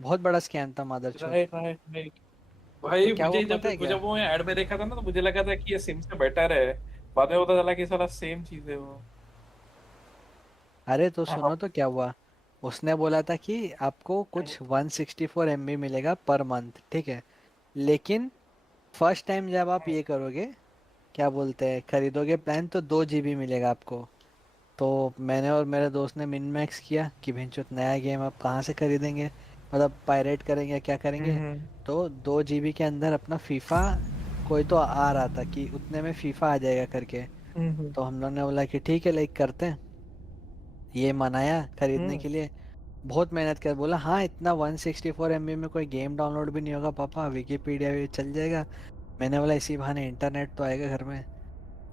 बहुत बड़ा स्कैम था मादरचोद। Right right right. तो भाई क्या हुआ मुझे पता जब है क्या? जब वो ऐड में देखा था ना, तो मुझे लगा था कि ये सिम से बेटर है। बाद में पता चला कि साला सेम चीज है वो। अरे तो हाँ। सुनो तो क्या हुआ। उसने बोला था कि आपको कुछ 164 MB मिलेगा पर मंथ, ठीक है। लेकिन फर्स्ट टाइम जब आप ये करोगे, क्या बोलते हैं, खरीदोगे प्लान, तो 2 GB मिलेगा आपको। तो मैंने और मेरे दोस्त ने मिन मैक्स किया कि भैंचोद नया गेम अब कहाँ से खरीदेंगे, मतलब पायरेट करेंगे या क्या करेंगे। हम्म तो 2 GB के अंदर अपना फीफा कोई तो आ रहा था कि उतने में फीफा आ जाएगा करके। हम्म तो हम लोग ने बोला कि ठीक है, लाइक करते हैं। ये मनाया खरीदने हम्म के लिए। बहुत मेहनत कर, बोला हाँ इतना 164 MB में कोई गेम डाउनलोड भी नहीं होगा पापा, विकीपीडिया भी चल जाएगा। मैंने बोला इसी बहाने इंटरनेट तो आएगा घर में।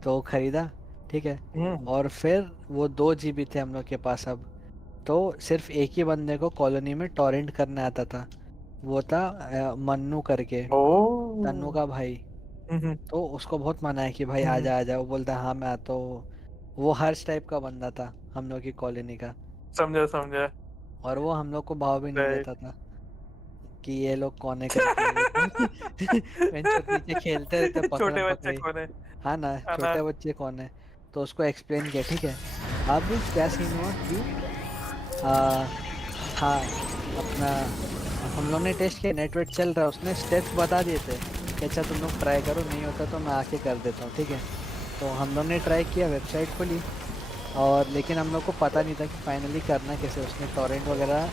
तो खरीदा, ठीक है। हम्म। और फिर वो 2 GB थे हम लोग के पास अब। तो सिर्फ एक ही बंदे को कॉलोनी में टॉरेंट करने आता था। वो था मन्नू करके, ओ। तन्नू का भाई। हम्म। तो उसको बहुत मना है कि भाई हम्म। आ जा, वो बोलता है हाँ मैं आता हूँ। वो हर्ष टाइप का बंदा था हम लोग की कॉलोनी का। समझा समझा। और वो हम लोग को भाव भी नहीं राइट। देता था कि ये लोग कौन है करके, वो तो बेंचों नीचे खेलते रहते पकड़म छोटे बच्चे पकड़ी। कौन है? हाँ ना, आना। छोटे बच्चे कौन है। तो उसको एक्सप्लेन किया, ठीक है। अब क्या सीन हुआ कि आ, था अपना, हम लोग ने टेस्ट किया, नेटवर्क चल रहा है, उसने स्टेप्स बता दिए थे कि अच्छा तुम लोग ट्राई करो, नहीं होता तो मैं आके कर देता हूँ, ठीक है। तो हम लोग ने ट्राई किया, वेबसाइट खोली। और लेकिन हम लोग को पता नहीं था कि फाइनली करना कैसे। उसने टॉरेंट वगैरह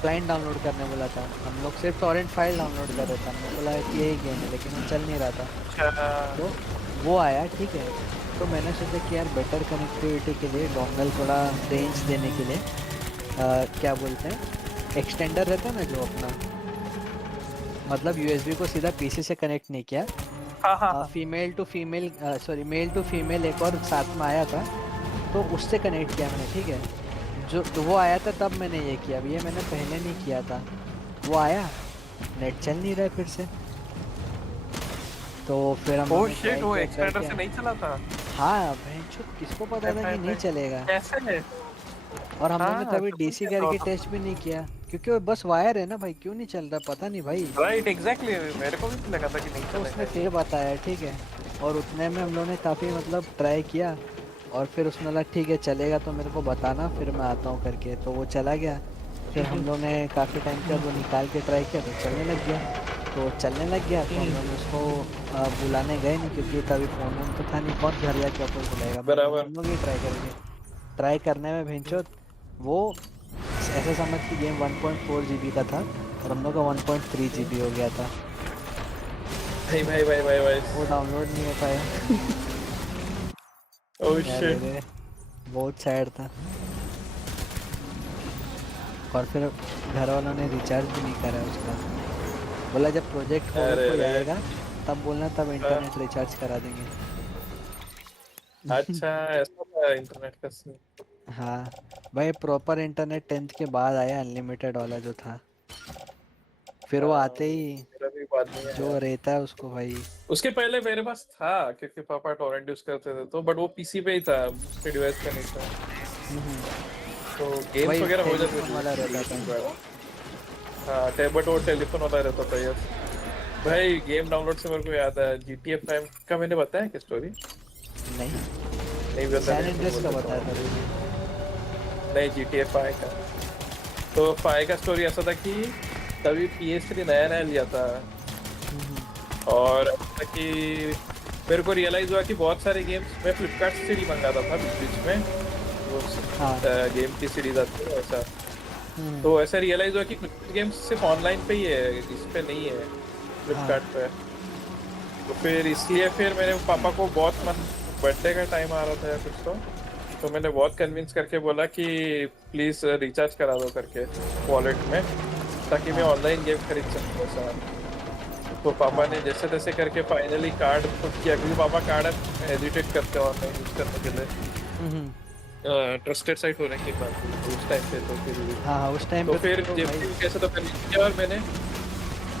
क्लाइंट डाउनलोड करने बोला था, हम लोग सिर्फ टॉरेंट फाइल डाउनलोड कर रहे थे, हमने बोला कि यही गेम है, लेकिन वो चल नहीं रहा था। अच्छा। तो वो आया, ठीक है। तो मैंने सोचा कि यार बेटर कनेक्टिविटी के लिए डोंगल थोड़ा रेंज देने के लिए क्या बोलते हैं, एक्सटेंडर रहता है ना जो अपना, मतलब यूएसबी को सीधा पीसी से कनेक्ट नहीं किया। हाँ हाँ हाँ। Female to female, sorry male to female एक और साथ में आया था। तो उससे कनेक्ट किया मैंने, ठीक है। जो वो आया था तब मैंने ये किया, अब ये मैंने पहले नहीं किया था। वो आया, नेट चल नहीं रहा है फिर से। तो फिर हम लोग ओ ने शिट, ट्राई वो किया एक्सटेंडर करके। से नहीं चला था? हाँ भैंचो, किसको पता हाय था हाय कि नहीं हाय। चलेगा। कैसे है? और हम लोग ने हाँ कभी तो फिर डीसी कैसे करके होता? टेस्ट भी नहीं किया, क्योंकि वो बस वायर है ना भाई, क्यों नहीं चल रहा पता नहीं भाई। राइट एग्जैक्टली, मेरे को भी लगा था कि नहीं तो चलेगा उसने ये। फिर बताया, ठीक है। और उतने में हम लोग ने काफी मतलब ट्राई किया। और फिर उसने बोला ठीक है चलेगा तो मेरे को बताना, फिर मैं आता हूँ करके, तो वो चला गया। फिर हम लोग ने काफी टाइम के बाद वो निकाल के ट्राई किया तो चलने लग गया। तो चलने लग गया तो हम लोग ने उसको बुलाने गए नहीं, क्योंकि तभी फोन वोन तो था नहीं, कौन घर जाके वापस बुलाएगा। मैंने बोला बराबर। हम लोग ही ट्राई करेंगे। ट्राई करने में भेंचो वो, ऐसा समझ कि गेम 1.4 GB का था और हम लोग का 1.3 GB हो गया था। भाई भाई भाई भाई भाई। वो डाउनलोड नहीं हो पाया। ओह अरे शिट। रे, बहुत सैड था। और फिर घर वालों ने रिचार्ज भी नहीं करा उसका। बोला जब प्रोजेक्ट होगा अरे कोई रे। आएगा तब बोलना, तब हाँ, इंटरनेट रिचार्ज करा देंगे। अच्छा ऐसा था इंटरनेट का सीन। हाँ भाई, प्रॉपर इंटरनेट 10th के बाद आया, अनलिमिटेड वाला जो था। फिर वो हाँ, आते ही मेरा भी बाद नहीं आया। जो रहता है उसको भाई। उसके पहले मेरे पास था, क्योंकि पापा टोरेंट यूज करते थे, तो बट वो पीसी पे ही था, उसके डिवाइस पे नहीं था। हम्म। तो गेम्स वही वगैरह हो जाते टेलीफोन थे वाला रहता था। एक बार। हाँ बट वो टेलीफोन वाला रहता था, यस। भाई गेम डाउनलोड से मेरे को याद है, GTA 5 का मैंने बताया क्या स्टोरी? नहीं, नहीं सैन बताने को एंड्रेस बोल का देता बताया हूँ। था तूने। नहीं, GTA 5 का। तो 5 का स्टोरी ऐसा था कि तभी PS3 नया नया लिया था। हम्म। और ऐसा कि मेरे को रियलाइज हुआ कि बहुत सारे गेम्स मैं फ्लिपकार्ट से सीडी मंगाता था बीच बीच में। वो हाँ। गेम की सीरीज आती है ऐसा। हम्म। तो ऐसा रियलाइज हुआ कि कुछ गेम्स सिर्फ ऑनलाइन पे ही है, इस पे नहीं है, हाँ। फ्लिपकार्ट पे। तो फिर इसलिए फिर मेरे पापा को बहुत मन, बर्थडे का टाइम आ रहा था या कुछ, तो मैंने बहुत कन्विंस करके बोला कि प्लीज रिचार्ज करा दो करके वॉलेट में, ताकि मैं हाँ। ऑनलाइन गेम खरीद सकूं ऐसा। तो पापा ने हाँ। जैसे तैसे करके फाइनली कार्ड पुट किया, क्योंकि पापा कार्ड हेजिटेट करते हैं ऑनलाइन यूज करने के लिए, हम्म। ट्रस्टेड साइट होने के बाद भी, तो उस टाइम पे तो फिर भी। हाँ हाँ, उस टाइम तो पे तो फिर चलो जब भाई। भी कैसे तो कन्विंस किया, और मैंने,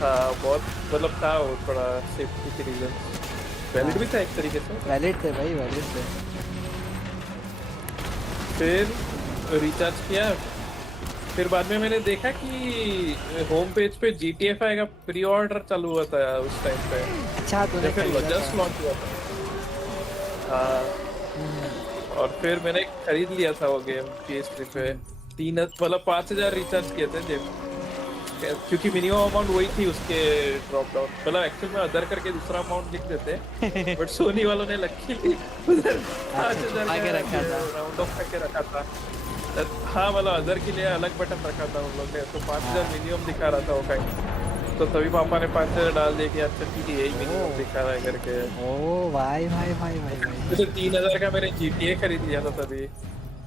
हाँ बहुत मतलब था वो थोड़ा सेफ्टी के रीजन, वैलिड भी हाँ, था एक तरीके से। वैलिड थे भाई, वैलिड थे। फिर रिचार्ज किया, फिर बाद में मैंने देखा कि होम पेज पे GTA 5 का प्री ऑर्डर चालू हुआ था उस टाइम पे, अच्छा तूने या फिर खरीदा था? जस्ट लॉन्च हुआ था। हाँ, हम्म, और फिर मैंने खरीद लिया था वो गेम PS3 पे। हम्म, 5,000 रिचार्ज किए थे जब, क्योंकि मिनिमम अमाउंट वही थी उसके। ड्रॉप डाउन मतलब एक्चुअल में अदर करके दूसरा अमाउंट लिख देते, बट सोनी वालों ने लकीली उधर पाँच अच्छा हजार छुपा का के रखा था। राउंड ऑफ करके रखा था। हाँ मतलब अदर के लिए अलग बटन रखा था उन लोग ने, तो 5,000 हाँ। मिनिमम दिखा रहा था वो कहीं। तो तभी पापा ने 5,000 डाल दिया कि अच्छा ठीक है यही मिनिमम ओ दिखा रहा है करके। ओ भाई भाई भाई भाई भाई भाई। जैसे 3,000 का मैंने GTA खरीद लिया था तभी।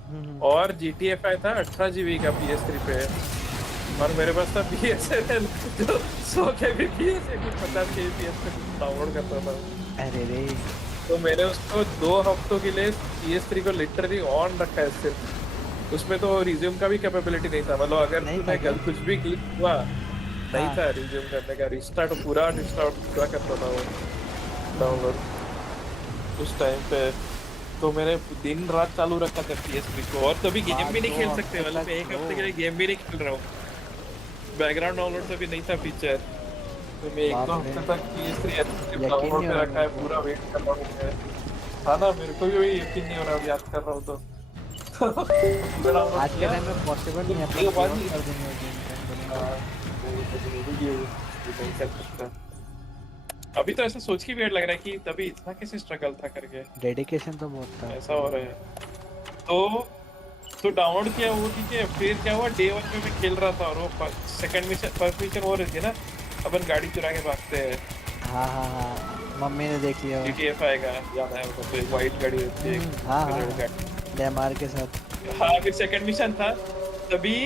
हम्म, और GTA 5 था 18 GB का PS3 पे। और मेरे पास था BSNL जो 100 kbps या कुछ 50 kbps पे कुछ डाउनलोड करता था। अरे रे। तो मैंने उसको 2 हफ्तों के लिए PS3 को लिटरली ऑन रखा है सिर्फ। उसमें तो रिज्यूम का भी कैपेबिलिटी नहीं था, मतलब अगर नहीं था तूने क्या? कुछ भी क्लिक हुआ नहीं हाँ। था रिज्यूम करने का, रिस्टार्ट पूरा रिस्टार्ट पूरा करता था वो डाउनलोड उस टाइम पे। तो मैंने दिन रात चालू रखा था PS3 को, और तभी गेम बात भी नहीं दो खेल सकते, हफ्ते मतलब तक मैं एक ब्रो। हफ्ते के लिए गेम भी नहीं खेल रहा हूँ। बैकग्राउंड डाउनलोड से भी नहीं था फीचर। तो मैं एक बाप दो रे, हफ्ते तक PS3 सिर्फ यकीन डाउनलोड नहीं हो पे रहा रखा मेरे है, को। पूरा वेट कर रहा हूँ मैं। हाँ ना, मेरे को भी वही यकीन नहीं हो रहा, अब याद कर रहा हूँ तो पूरा डाउनलोड आज के किया। टाइम में पॉसिबल तो नहीं है ये अपन प्री बात ऑर्डर ही कर देंगे वो गेम का बोलेंगे तो। हाँ, नहीं कर सकता। अभी तो ऐसा सोच के वेird लग रहा है कि तभी इतना कैसे स्ट्रगल था करके डेडिकेशन तो बहुत था ऐसा फिर हो भी। रहा है। तो डाउनलोड किया वो ठीक है, फिर क्या हुआ डे 1 में मैं खेल रहा था, और वो सेकंड मिशन फर्स्ट मिशन हो रही थी ना, अपन गाड़ी चुरा के भागते हैं। हाँ हाँ हाँ, मम्मी ने देख लिया वो। GTA 5 का याद आया मतलब, तो एक वाइट गाड़ी होती है एक हाँ हाँ रेड हाँ, गाड़ी। लेमार के साथ। हाँ फिर सेकंड मिशन था, तभी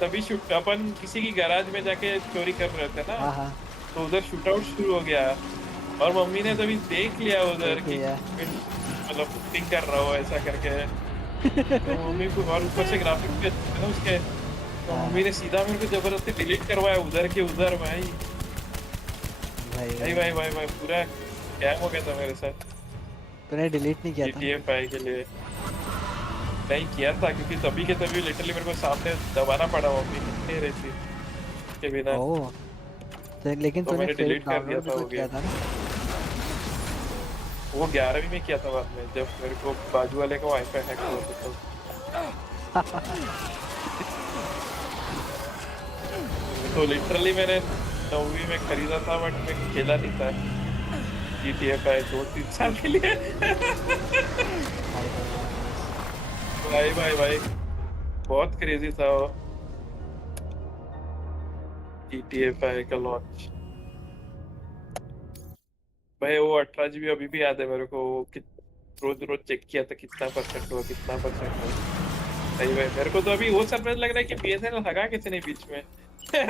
तभी शूट अपन किसी की गैराज में जाके चोरी कर रहे थे ना, हाँ हाँ, तो उधर शूट आउट शुरू हो गया। और मम्मी ने तभी देख लिया उधर देख कि लिया। मतलब शूटिंग कर रहा हो ऐसा करके। तो मम्मी को, और ऊपर से ग्राफिक्स भी अच्छे थे ना उसके, तो हाँ मम्मी ने सीधा मेरे को जबरदस्ती डिलीट करवाया उधर के उधर। भाई भाई भाई भाई। भाई भाई भाई पूरा स्कैम हो गया था मेरे साथ तूने डिलीट नहीं किया था? GTA 5 के लिए। नहीं किया था क्योंकि तभी के तभी लिटरली मेरे को सामने दबाना पड़ा, मम्मी नहीं रही थी के बिना। ओह, तो लेकिन तो तूने मैंने फिर डिलीट कर दिया डाउनलोड भी था तो वो किया गेम। था ना? वो 11वीं में किया था बाद में, जब मेरे को बाजू वाले का वाईफाई हैक हुआ था तो। तो लिटरली मैंने 9वीं में खरीदा था, बट मैं खेला नहीं था GTA 5 2-3 साल के लिए भाई भाई भाई भाई। भाई भाई भाई बहुत क्रेजी था वो GTA 5 का लॉन्च। भाई वो 18 GB अभी भी याद है मेरे को, वो रोज रोज चेक किया था कितना परसेंट हुआ कितना परसेंट हुआ। भाई भाई मेरे को तो अभी वो सरप्राइज लग रहा है कि BSNL लगा कैसे नहीं बीच में हाँ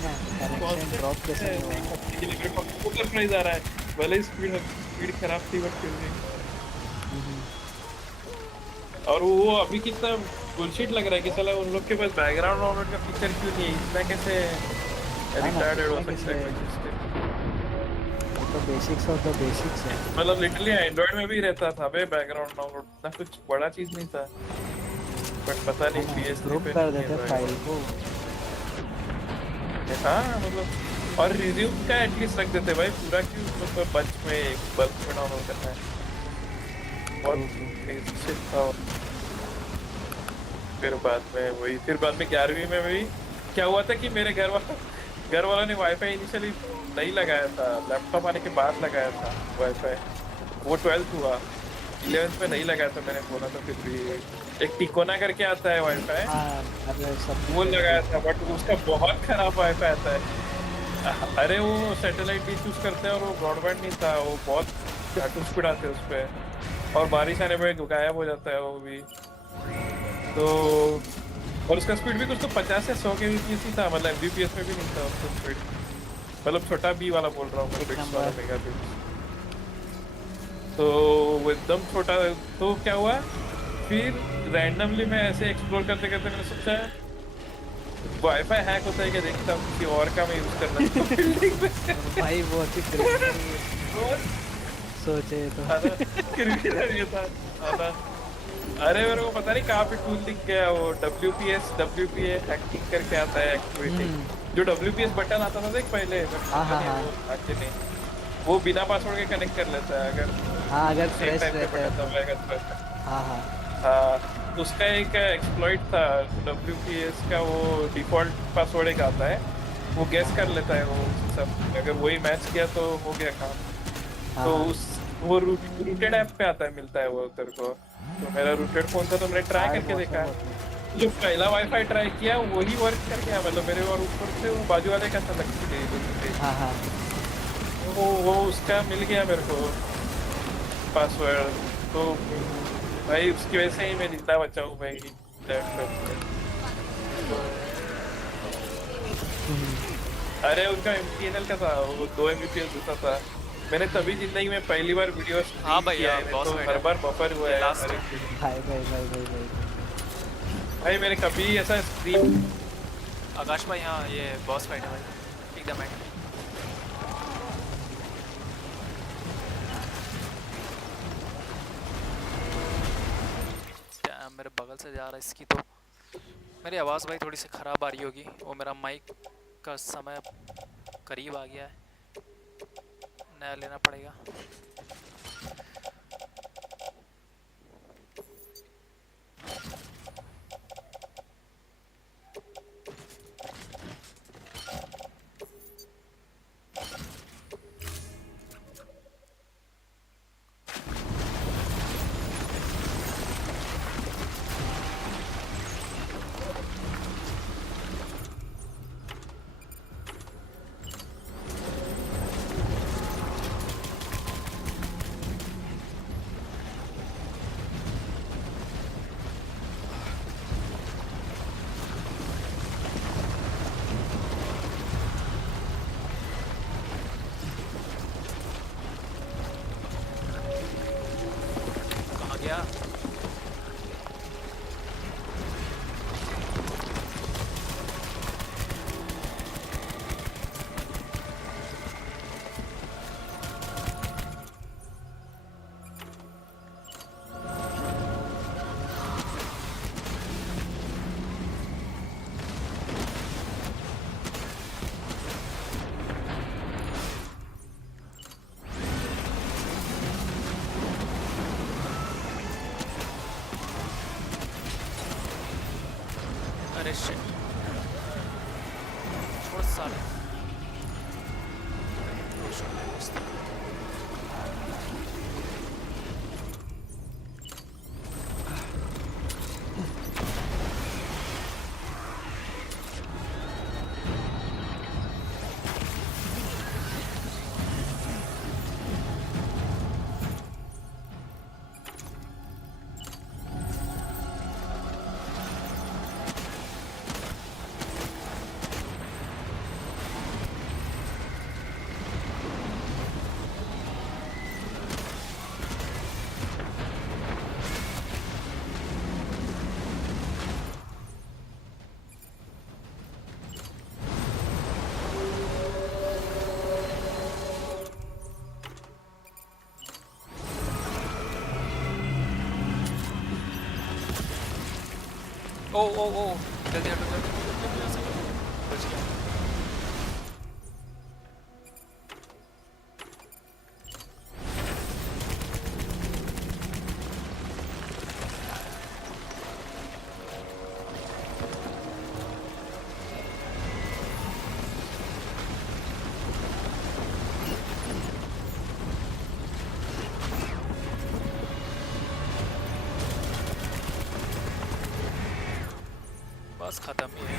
ना, कनेक्शन Constant ड्रॉप कैसे है, नहीं हुआ? एक हफ्ते के लिए मेरे को वो सरप्राइज आ रहा है। भले ही स्पीड स्पीड खराब थी बट फिर भी। हम्म, और वो अभी कितना बुलशिट लग रहा है कि साला उन लोग के पास बैकग्राउंड डाउनलोड का फीचर क्यों नहीं है, इतना कैसे हाँ ना, रिटार्डेड हो इतना सकता कैसे? है कोई सिस्टम। ये तो बेसिक्स ऑफ द बेसिक्स है। मतलब लिटरली एंड्रॉइड में भी रहता था बे बैकग्राउंड डाउनलोड, इतना कुछ बड़ा चीज नहीं था, बट पता हाँ नहीं ना, PS3 ग्रुप पे कर नहीं है देते फाइल बैकग्राउंड। को। हाँ मतलब, और रिज्यूम का एटलीस्ट रख देते भाई, पूरा क्यों मतलब बंच में एक बल्क में डाउनलोड करना है, ट्रू बहुत ट्रू। crazy shit था। फिर बाद में 11वीं में भी क्या हुआ था कि मेरे घर वालों ने वाईफाई इनिशियली नहीं लगाया था, लैपटॉप आने के बाद लगाया था वाईफाई। वो 12th हुआ, 11th में नहीं लगाया था, मैंने बोला था फिर भी एक टिकोना करके आता है वाईफाई, हाँ, अरे सब वो कुछ लगाया देख। था, बट उसका बहुत खराब वाईफाई आता है। अरे वो सैटेलाइट डिश यूज करते हैं और वो ब्रॉडबैंड नहीं था, वो बहुत घाटू स्पीड आते हैं उस पे, और बारिश आने में गायब हो जाता है वो भी। तो और उसका स्पीड भी कुछ तो 50 से 100 kbps ही था, मतलब MBPS में भी नहीं था उसका स्पीड, मतलब छोटा बी वाला बोल रहा हूँ मैं, एक बिट्स वाला नंबर। Mega bits. तो वो एकदम छोटा। तो क्या हुआ फिर, रैंडमली मैं ऐसे एक्सप्लोर करते करते मैंने सोचा वाईफाई हैक होता है क्या, देखता हूँ किसी और का मैं यूज करना बिल्डिंग में भाई बहुत ही क्रिमिनल और सोचे तो। था ना, क्रिमिनल ये था ना। अरे मेरे को पता नहीं कहाँ पे टूल दिख गया, वो WPA हैकिंग करके आता है एक्टिविटी। जो WPS बटन आता था देख पहले, मेरे को हाँ पता हाँ नहीं हाँ वो आगे नहीं, वो बिना पासवर्ड के कनेक्ट कर लेता है अगर हाँ, अगर सेम फ्रेश टाइम पे रहता है बटन तो। दबाएगा तो। हाँ हाँ। हाँ, उसका एक एक्सप्लॉइट था WPS का, वो डिफॉल्ट पासवर्ड एक आता है, वो गेस कर लेता है वो सिस्टम, अगर वही मैच किया तो हो गया काम। हाँ तो हाँ। उस वो रूटेड ऐप पे आता है, मिलता है वो तेरे को। तो मेरा रूटेड फोन था तो मैंने ट्राई हार्ड करके मौसम देखा। होता है। जो पहला वाईफाई ट्राई किया वही वर्क कर गया, मतलब मेरे, और ऊपर से वो बाजू वाले का था लकी, हाँ हाँ। वो उसका मिल गया मेरे को पासवर्ड। तो भाई उसकी वजह से ही मैं जिंदा बचा हूँ भाई लैपटॉप पे। अरे उनका MTNL का था, वो 2 Mbps देता था। मैंने तभी जिंदगी में पहली बार वीडियो हाँ स्ट्रीम किया भैया, है, नहीं बॉस तो फाइट हर है, बार बफर हुआ ये है लास्ट हर है। एक वीडियो। भाई भाई भाई भाई भाई भाई। भाई मैंने कभी ऐसा स्ट्रीम। आकाश भाई, हाँ ये बॉस फाइट है भाई, एकदम एंड। मेरे बगल से जा रहा है इसकी, तो मेरी आवाज़ भाई थोड़ी सी ख़राब आ रही होगी, वो मेरा माइक का समय करीब आ गया है, नया लेना पड़ेगा। कहाँ गया? अरे शिट, छोड़ साले। ओ ओ ओ, जल्दी हटो, जल्दी आ सकते, बच गया। बस खत्म ही है।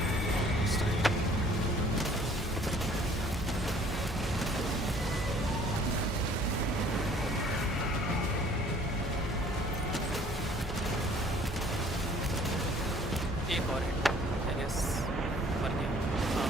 एक और हिट, आई गेस मर गया। हाँ,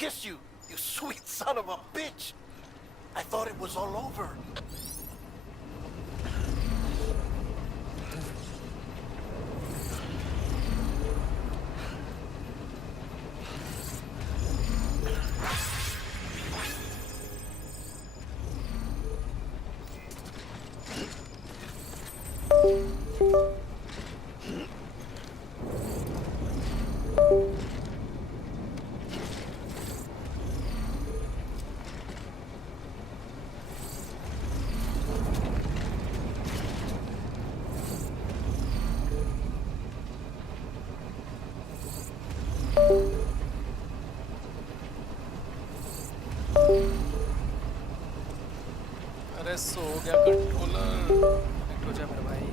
kiss you, you sweet son of a bitch. I thought it was all over. अरे सो गया कंट्रोलर, कनेक्ट हो जा मेरे भाई।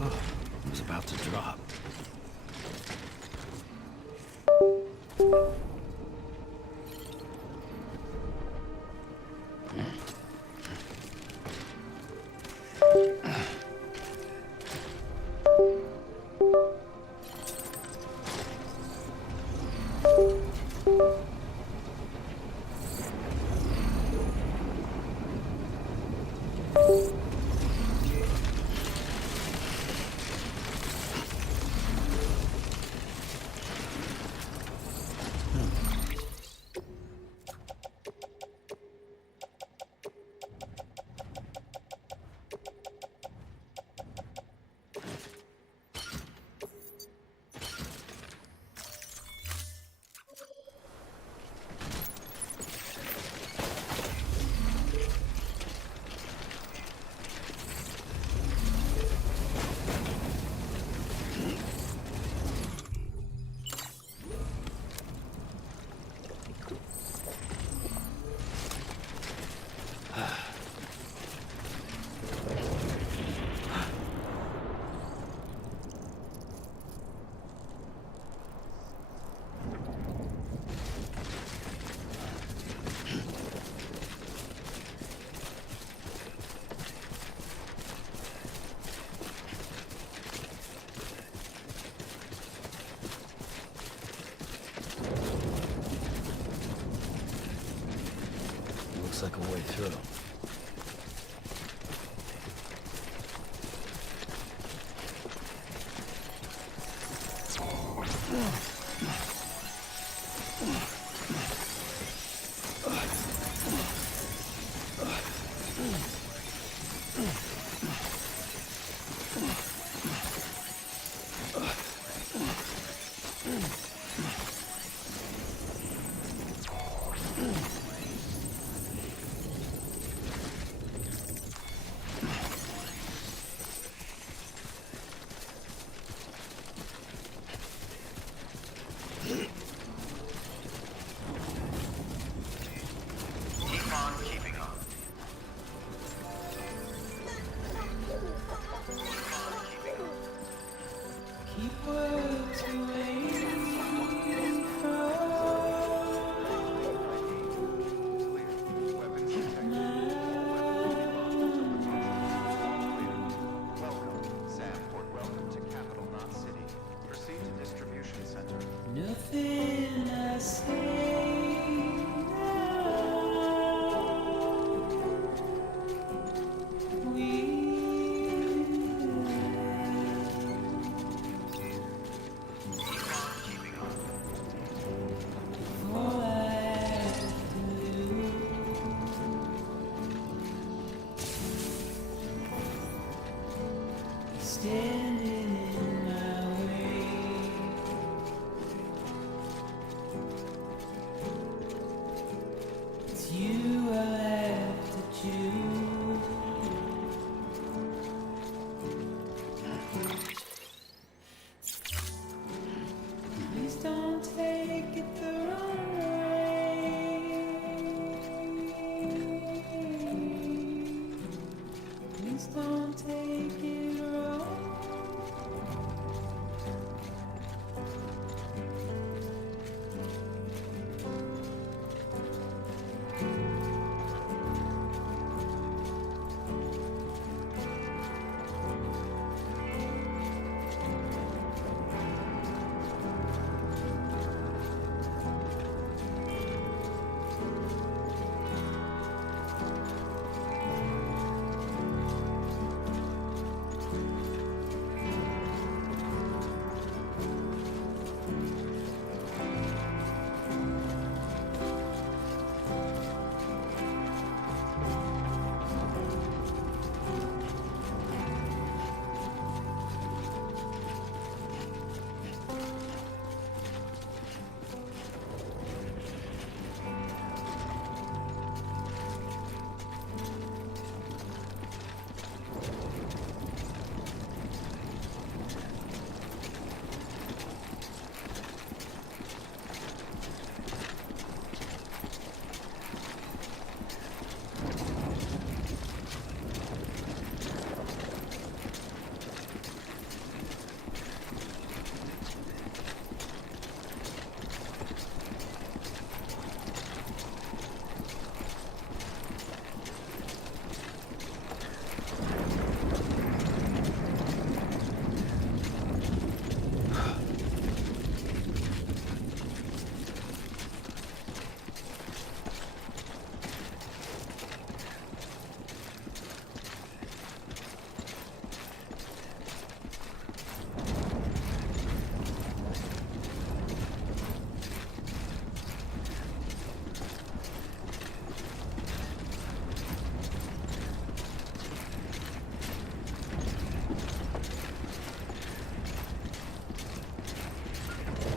I was about to drop. Looks like a way through. Keep words away. don't take it the wrong way. Please don't take it wrong.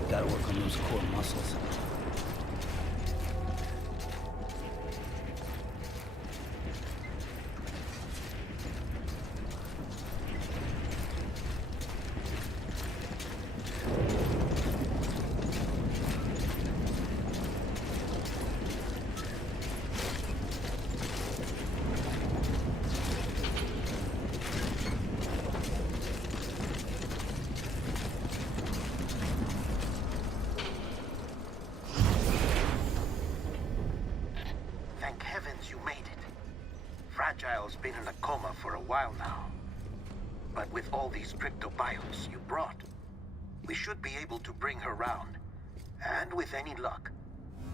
Gotta work on those core muscles. Thank heavens you made it. Fragile's been in a coma for a while now. But with all these cryptobiotes you brought, we should be able to bring her round. And with any luck,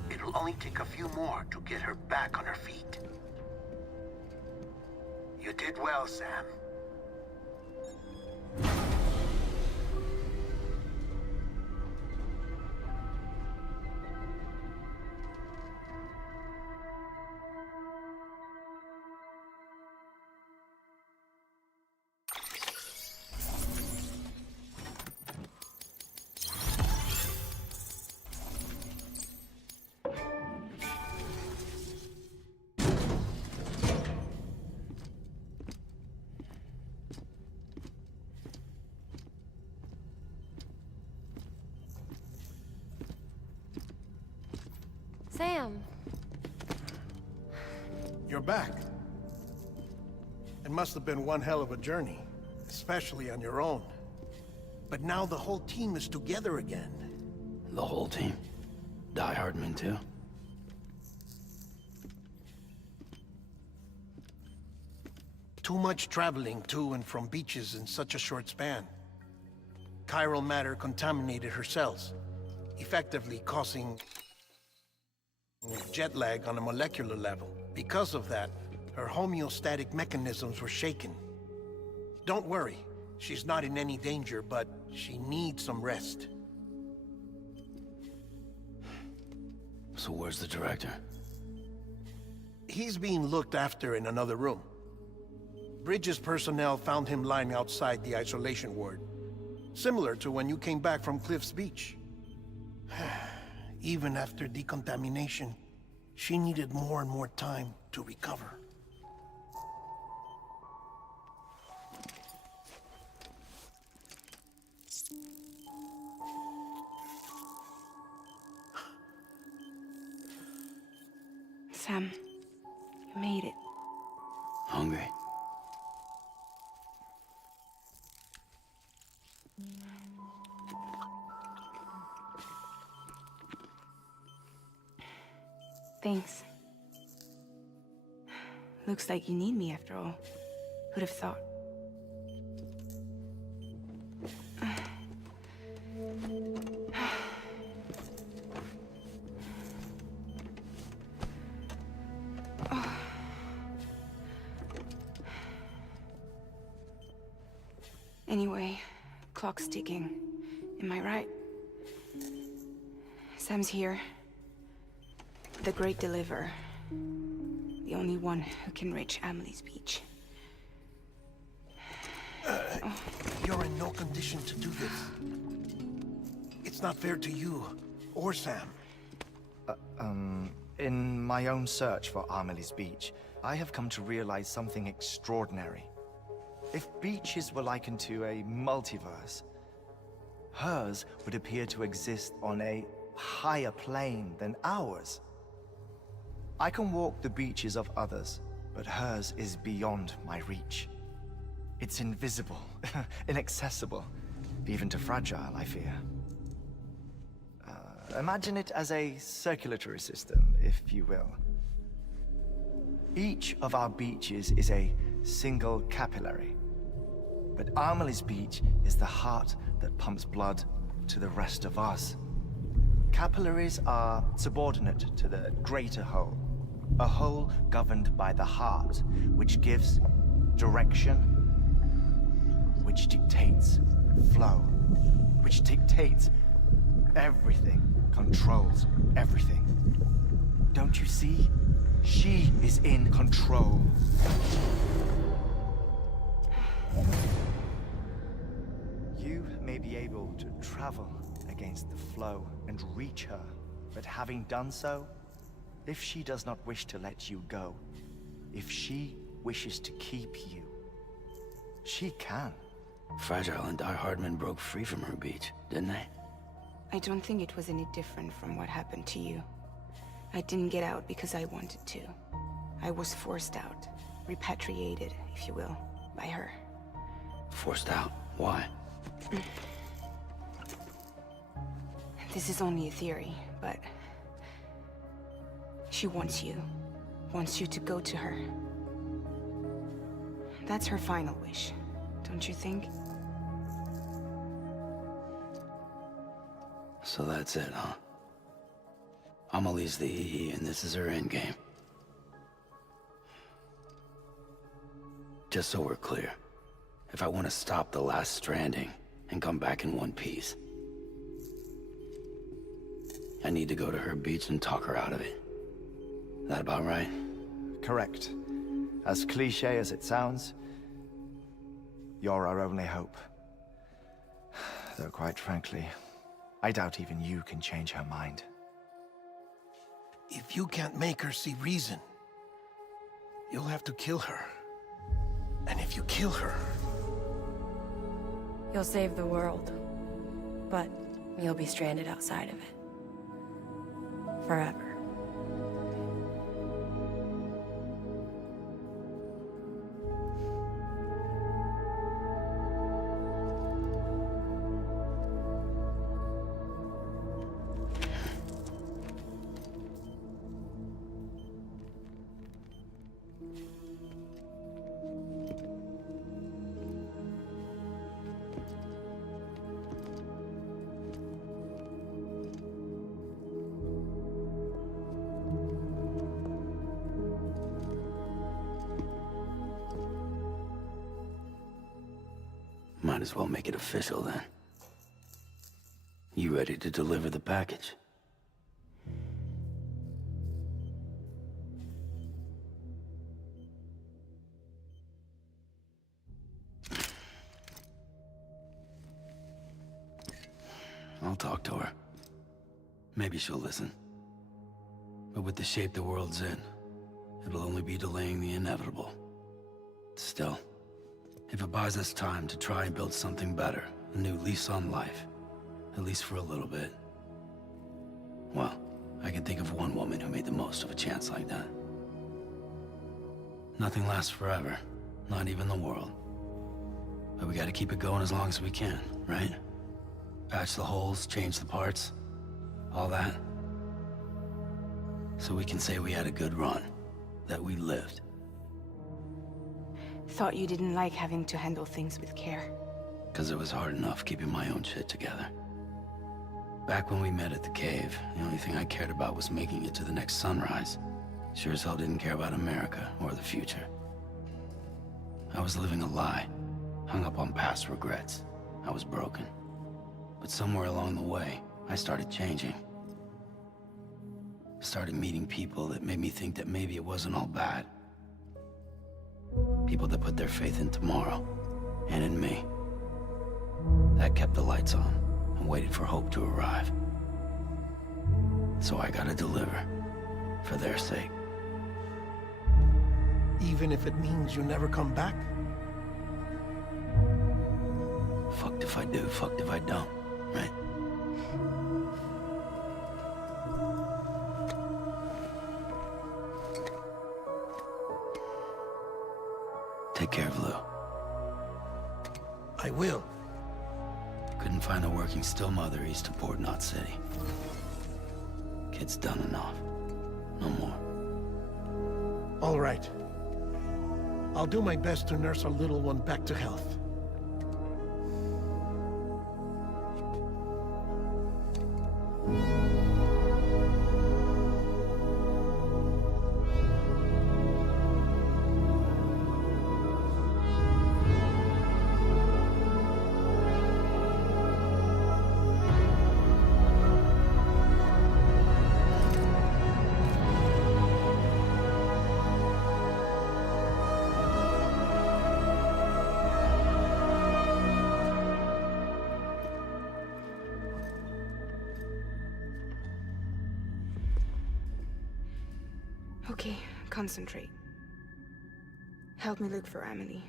it'll only take a few more to get her back on her feet. You did well, Sam. Sam. You're back. It must have been one hell of a journey, especially on your own. But now the whole team is together again. The whole team? Die Hardman too? Too much traveling to and from beaches in such a short span. Chiral matter contaminated her cells, effectively causing jet lag on a molecular level. Because of that, her homeostatic mechanisms were shaken. Don't worry, she's not in any danger, but she needs some rest. So where's the director? He's being looked after in another room. Bridges personnel found him lying outside the isolation ward. Similar to when you came back from Cliff's Beach. Even after decontamination, she needed more and more time to recover. Sam, you made it. Hungry? Thanks. Looks like you need me after all. Who'd have thought? Anyway, clock's ticking. Am I right? Sam's here. The Great Deliverer. The only one who can reach Amelie's beach. You're in no condition to do this. It's not fair to you or Sam. In my own search for Amelie's beach, I have come to realize something extraordinary. If beaches were likened to a multiverse, hers would appear to exist on a higher plane than ours. I can walk the beaches of others, but hers is beyond my reach. It's invisible, inaccessible, even to Fragile, I fear. Imagine it as a circulatory system, if you will. Each of our beaches is a single capillary. But Amelie's beach is the heart that pumps blood to the rest of us. Capillaries are subordinate to the greater whole. A whole governed by the heart, which gives direction, which dictates flow, which dictates everything, controls everything. Don't you see? She is in control. You may be able to travel against the flow and reach her, but having done so, if she does not wish to let you go, if she wishes to keep you, she can. Fragile and Die Hardman broke free from her beach, didn't they? I don't think it was any different from what happened to you. I didn't get out because I wanted to. I was forced out, repatriated, if you will, by her. Forced out? Why? This is only a theory, but she wants you to go to her. That's her final wish, don't you think? So that's it, huh? Amelie's the EE, and this is her endgame. Just so we're clear, if I want to stop the last stranding and come back in one piece, I need to go to her beach and talk her out of it. That about right? Correct. As cliché as it sounds, you're our only hope. Though quite frankly, I doubt even you can change her mind. If you can't make her see reason, you'll have to kill her. And if you kill her... You'll save the world, but you'll be stranded outside of it. Forever. Might as well make it official then. You ready to deliver the package? I'll talk to her. Maybe she'll listen. But with the shape the world's in, it'll only be delaying the inevitable. Still, if it buys us time to try and build something better, a new lease on life, at least for a little bit, well, I can think of one woman who made the most of a chance like that. Nothing lasts forever. Not even the world. But we gotta keep it going as long as we can, right? Patch the holes, change the parts. All that. So we can say we had a good run. That we lived. Thought you didn't like having to handle things with care. 'Cause it was hard enough keeping my own shit together. Back when we met at the cave, the only thing I cared about was making it to the next sunrise. Sure as hell didn't care about America or the future. I was living a lie, hung up on past regrets. I was broken. But somewhere along the way, I started changing. Started meeting people that made me think that maybe it wasn't all bad. People that put their faith in tomorrow, and in me. That kept the lights on, and waited for hope to arrive. So I gotta deliver, for their sake. Even if it means you never come back? Fucked if I do, fucked if I don't, right? Take care of Lou. I will. Couldn't find a working still mother east of Port Knot City. Kid's done enough. No more. All right. I'll do my best to nurse our little one back to health. Okay, concentrate. Help me look for Emily.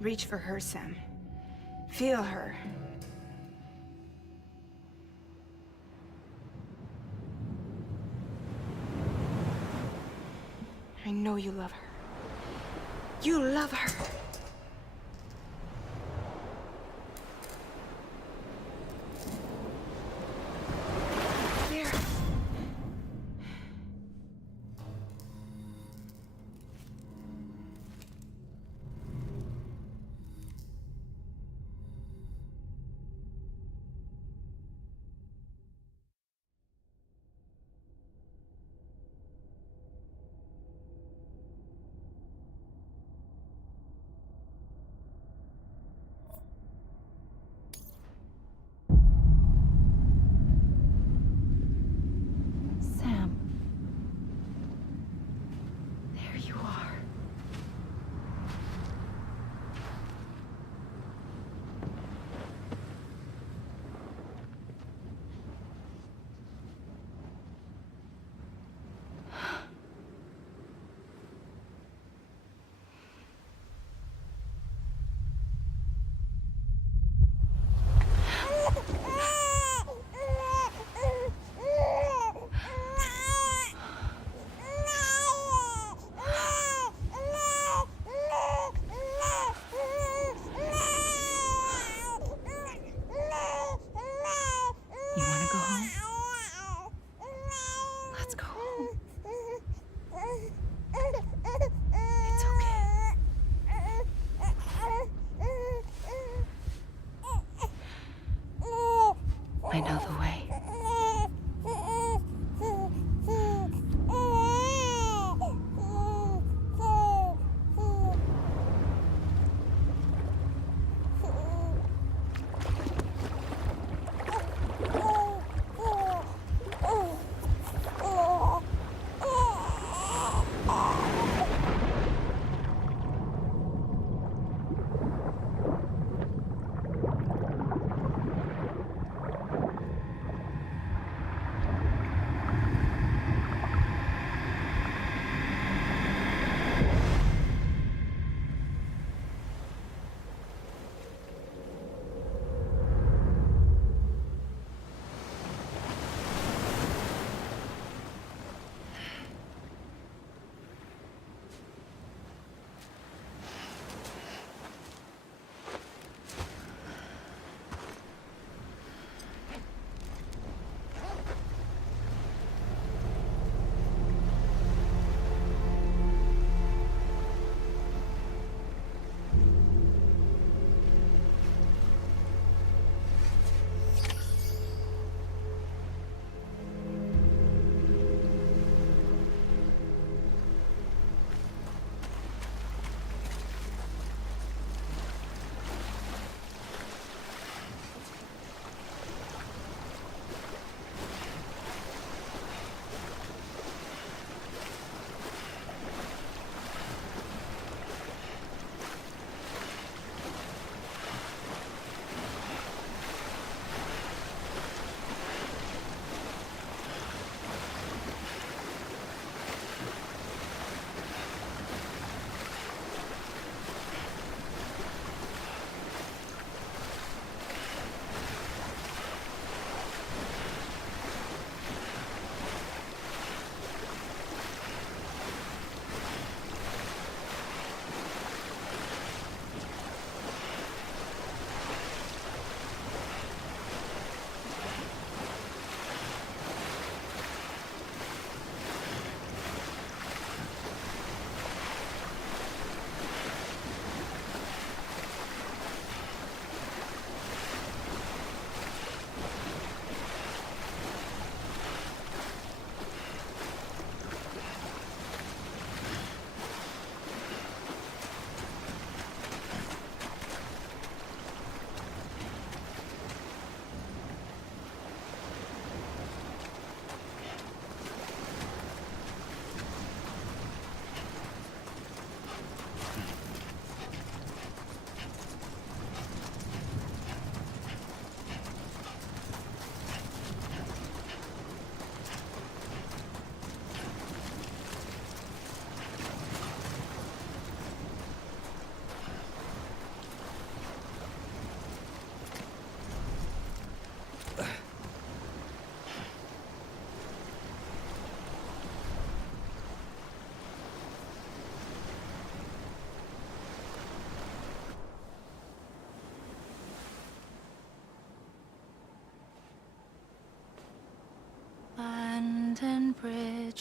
Reach for her, Sam. Feel her. I know you love her. You love her! There. Sam. There you are. You wanna go home? Let's go home. It's okay. I know the way.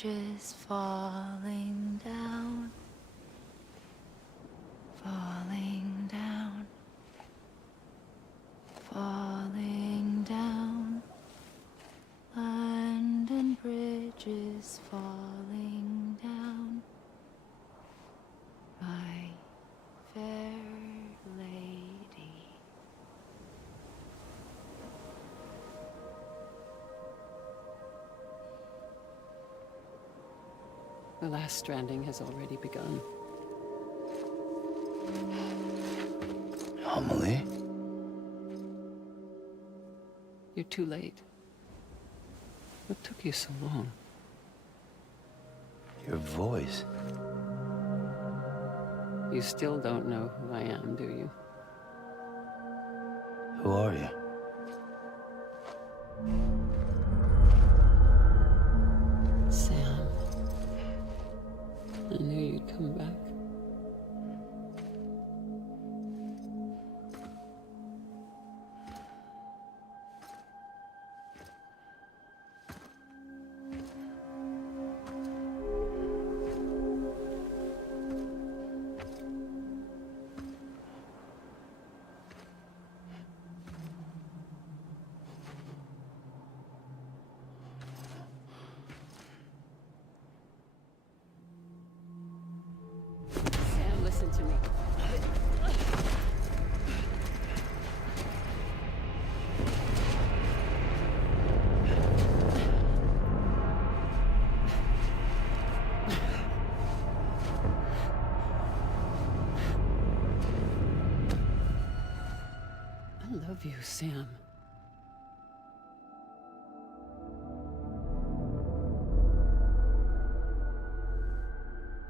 bridges falling down, falling down, falling down. London Bridge is falling down, my fair lady. The last stranding has already begun. Amelie? You're too late. What took you so long? Your voice. You still don't know who I am, do you? Who are you? Sam. I knew you'd come back. Sam, listen to me. I love you, Sam.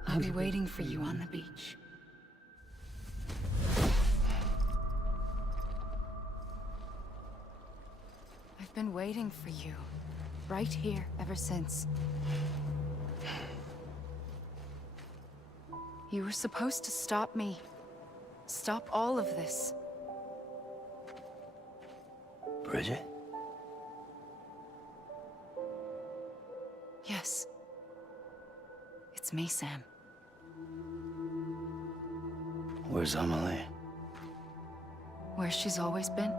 I'll be waiting for you on the beach. I've been waiting for you, right here, ever since. You were supposed to stop me. Stop all of this. Bridget? Yes. It's me, Sam. Where's Amelie? Where she's always been.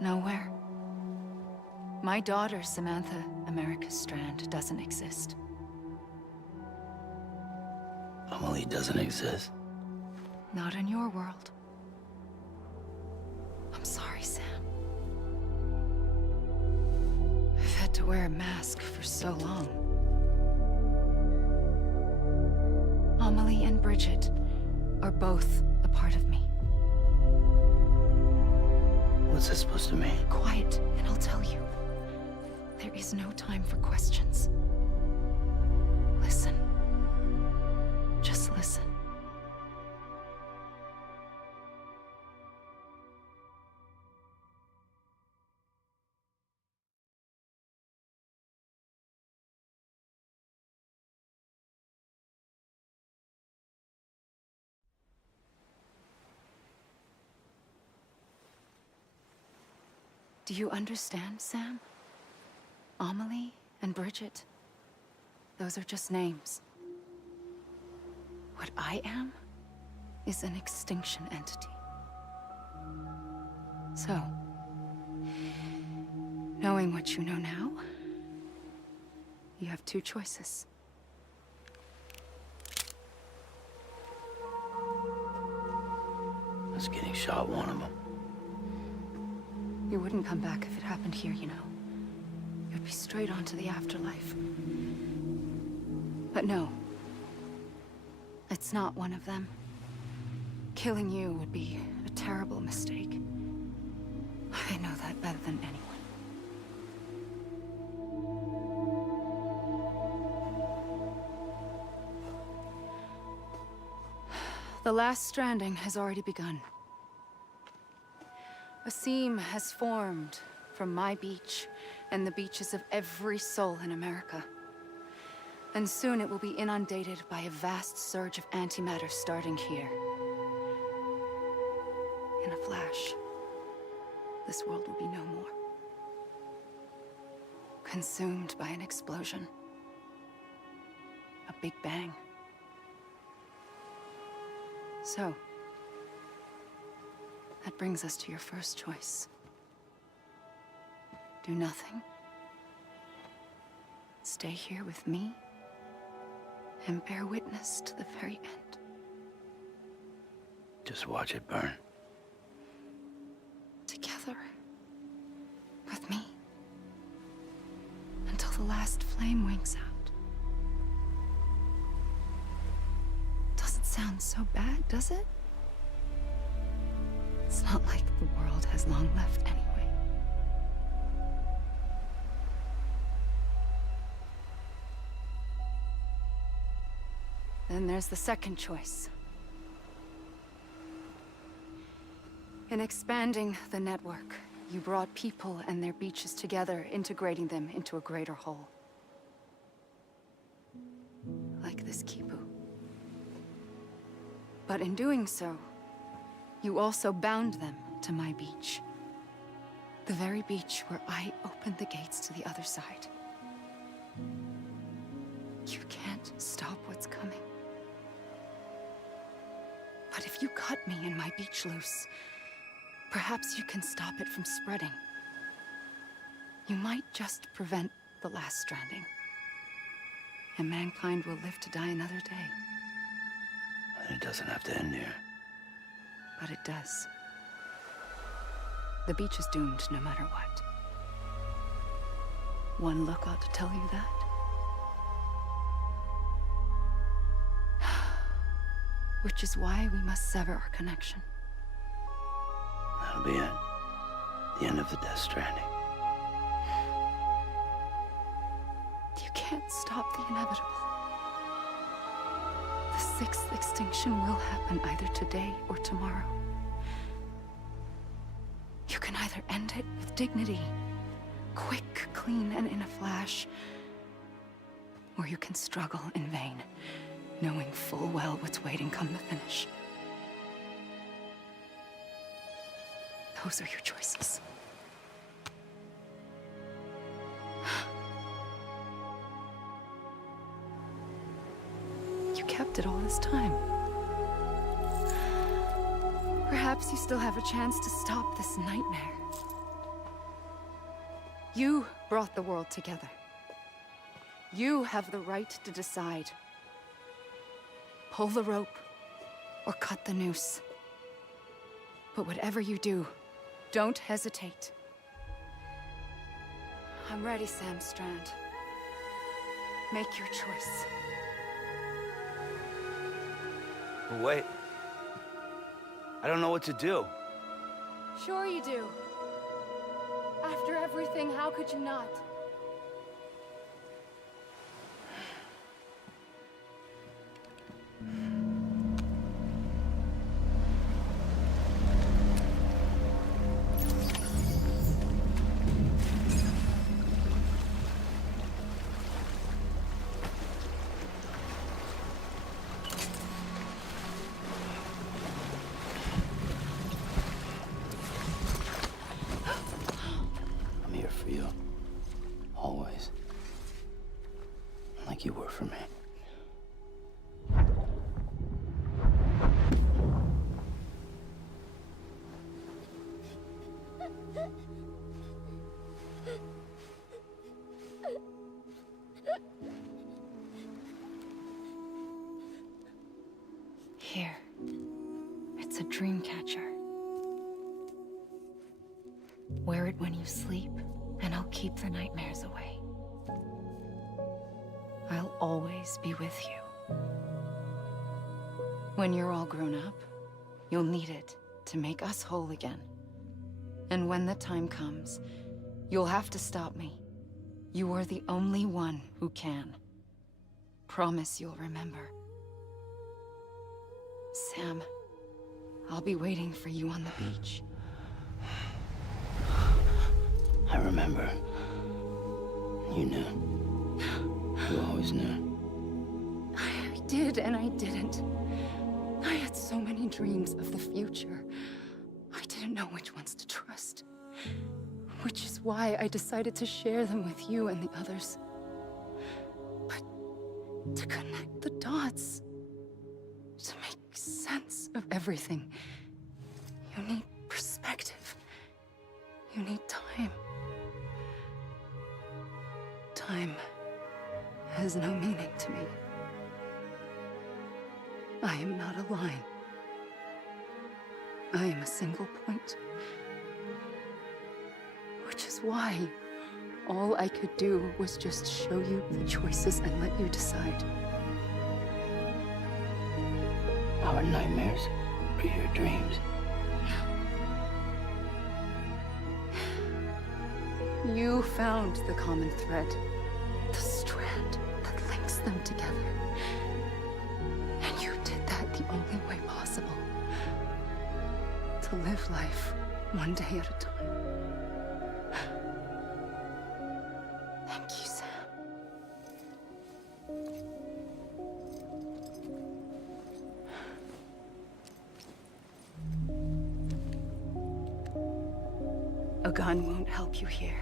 Nowhere. My daughter, Samantha America Strand, doesn't exist. Amelie doesn't exist. Not in your world. I'm sorry, Sam. I've had to wear a mask for so long. Amelie and Bridget are both a part of me. What's that supposed to mean? Quiet, and I'll tell you. There is no time for questions. Listen. Just listen. Do you understand, Sam? Amelie and Bridget, those are just names. What I am is an extinction entity. So, knowing what you know now, you have two choices. Us getting shot, one of them. You wouldn't come back if it happened here, you know. You'd be straight on to the afterlife. But no. It's not one of them. Killing you would be a terrible mistake. I know that better than anyone. The last stranding has already begun. A seam has formed from my beach and the beaches of every soul in America. And soon it will be inundated by a vast surge of antimatter starting here. In a flash, this world will be no more. Consumed by an explosion. a big bang. So, that brings us to your first choice. Do nothing. Stay here with me and bear witness to the very end. Just watch it burn. Together. With me. Until the last flame winks out. Doesn't sound so bad, does it? It's not like the world has long left anyway. Then there's the second choice. In expanding the network, you brought people and their beaches together, integrating them into a greater whole. Like this Kipu. But in doing so, you also bound them to my beach. The very beach where I opened the gates to the other side. You can't stop what's coming. But if you cut me and my beach loose, perhaps you can stop it from spreading. You might just prevent the last stranding. And mankind will live to die another day. And it doesn't have to end here. But it does. The beach is doomed no matter what. One look ought to tell you that. Which is why we must sever our connection. That'll be it. The end of the Death Stranding. You can't stop the inevitable. The sixth extinction will happen either today or tomorrow. You can either end it with dignity, quick, clean, and in a flash, or you can struggle in vain, knowing full well what's waiting come the finish. Those are your choices. You kept it all this time. Perhaps you still have a chance to stop this nightmare. You brought the world together. You have the right to decide. Pull the rope or cut the noose. But whatever you do, don't hesitate. I'm ready, Sam Strand. Make your choice. But wait. I don't know what to do. Sure you do. After everything, how could you not? I'm here for you. Always. Like you were for me. Here. It's a dream catcher. Wear it when you sleep, and I'll keep the nightmares away. I'll always be with you. When you're all grown up, you'll need it to make us whole again. And when the time comes, you'll have to stop me. You are the only one who can. Promise you'll remember. Sam, I'll be waiting for you on the beach. I remember. You knew. You always knew. I did and I didn't. I had so many dreams of the future. I didn't know which ones to trust. Which is why I decided to share them with you and the others. But to connect the dots, to make sense of everything. You need perspective. You need time. Time has no meaning to me. I am not a line. I am a single point. Which is why all I could do was just show you the choices and let you decide. Our nightmares are your dreams. You found the common thread, the strand that links them together. And you did that the only way possible. To live life one day at a time. Thank you, Sam. A gun won't help you here.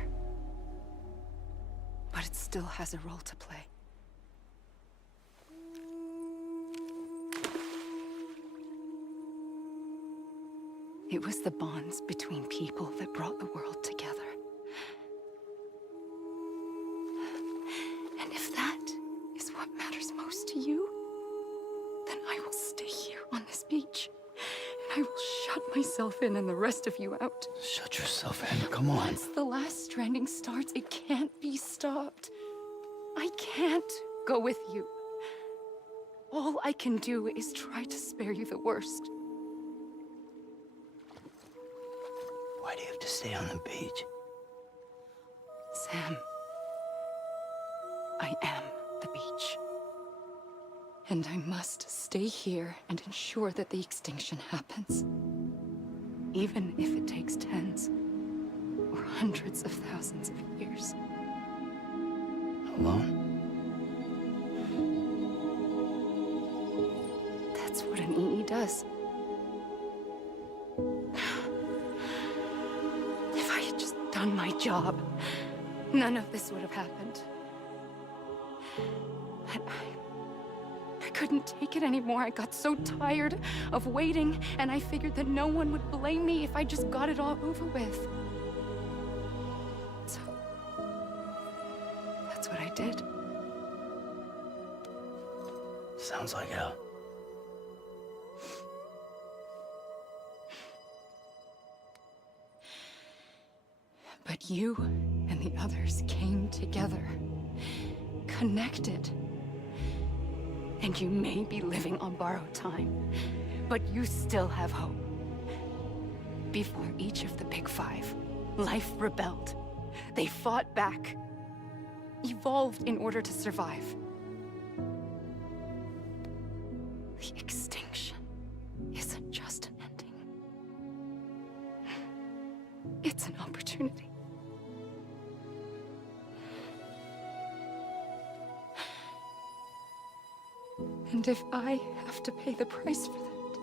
But it still has a role to play. It was the bonds between people that brought the world together. And if that is what matters most to you, then I will stay here on this beach. And I will shut myself in and the rest of you out. Shut yourself in, come on. Once the last stranding starts, it can't be stopped. I can't go with you. All I can do is try to spare you the worst. Why do you have to stay on the beach? Sam, I am the beach. And I must stay here and ensure that the extinction happens. Even if it takes tens or hundreds of thousands of years. Alone? That's what an EE does. If I had just done my job, none of this would have happened. But I couldn't take it anymore. I got so tired of waiting, and I figured that no one would blame me if I just got it all over with. So, that's what I did. Sounds like hell. But you and the others came together, connected. And you may be living on borrowed time, but you still have hope. Before each of the Big Five, life rebelled. They fought back, evolved in order to survive. The extinction isn't just an ending. It's an opportunity. And if I have to pay the price for that,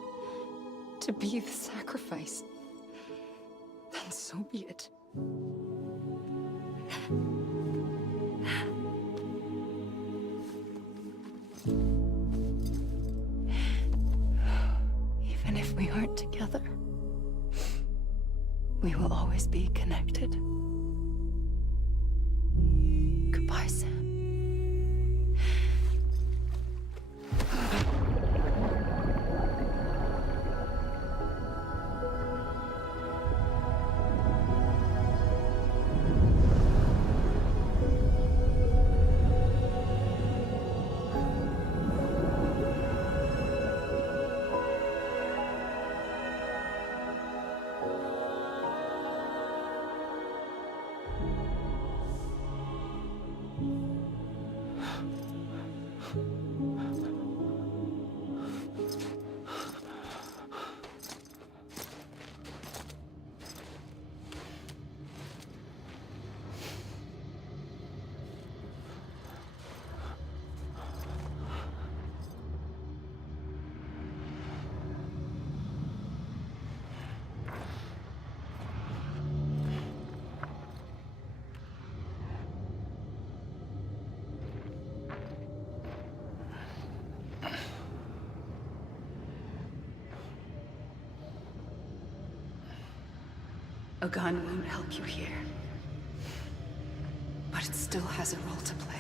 to be the sacrifice, then so be it. Even if we aren't together, we will always be connected. Goodbye, Sam. A gun won't help you here. But it still has a role to play.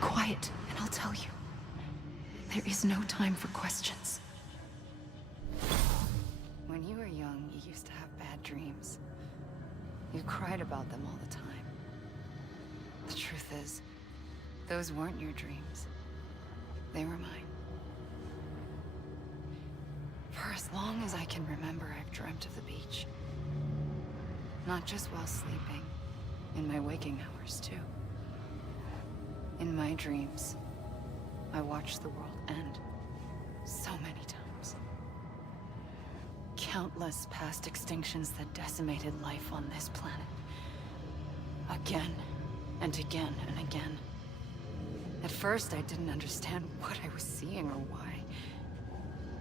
Quiet, and I'll tell you. There is no time for questions. When you were young, you used to have bad dreams. You cried about them all the time. The truth is, those weren't your dreams. They were mine. For as long as I can remember, I've dreamt of the beach. Not just while sleeping, in my waking hours, too. In my dreams, I watched the world end so many times. Countless past extinctions that decimated life on this planet. Again and again and again. At first, I didn't understand what I was seeing or why.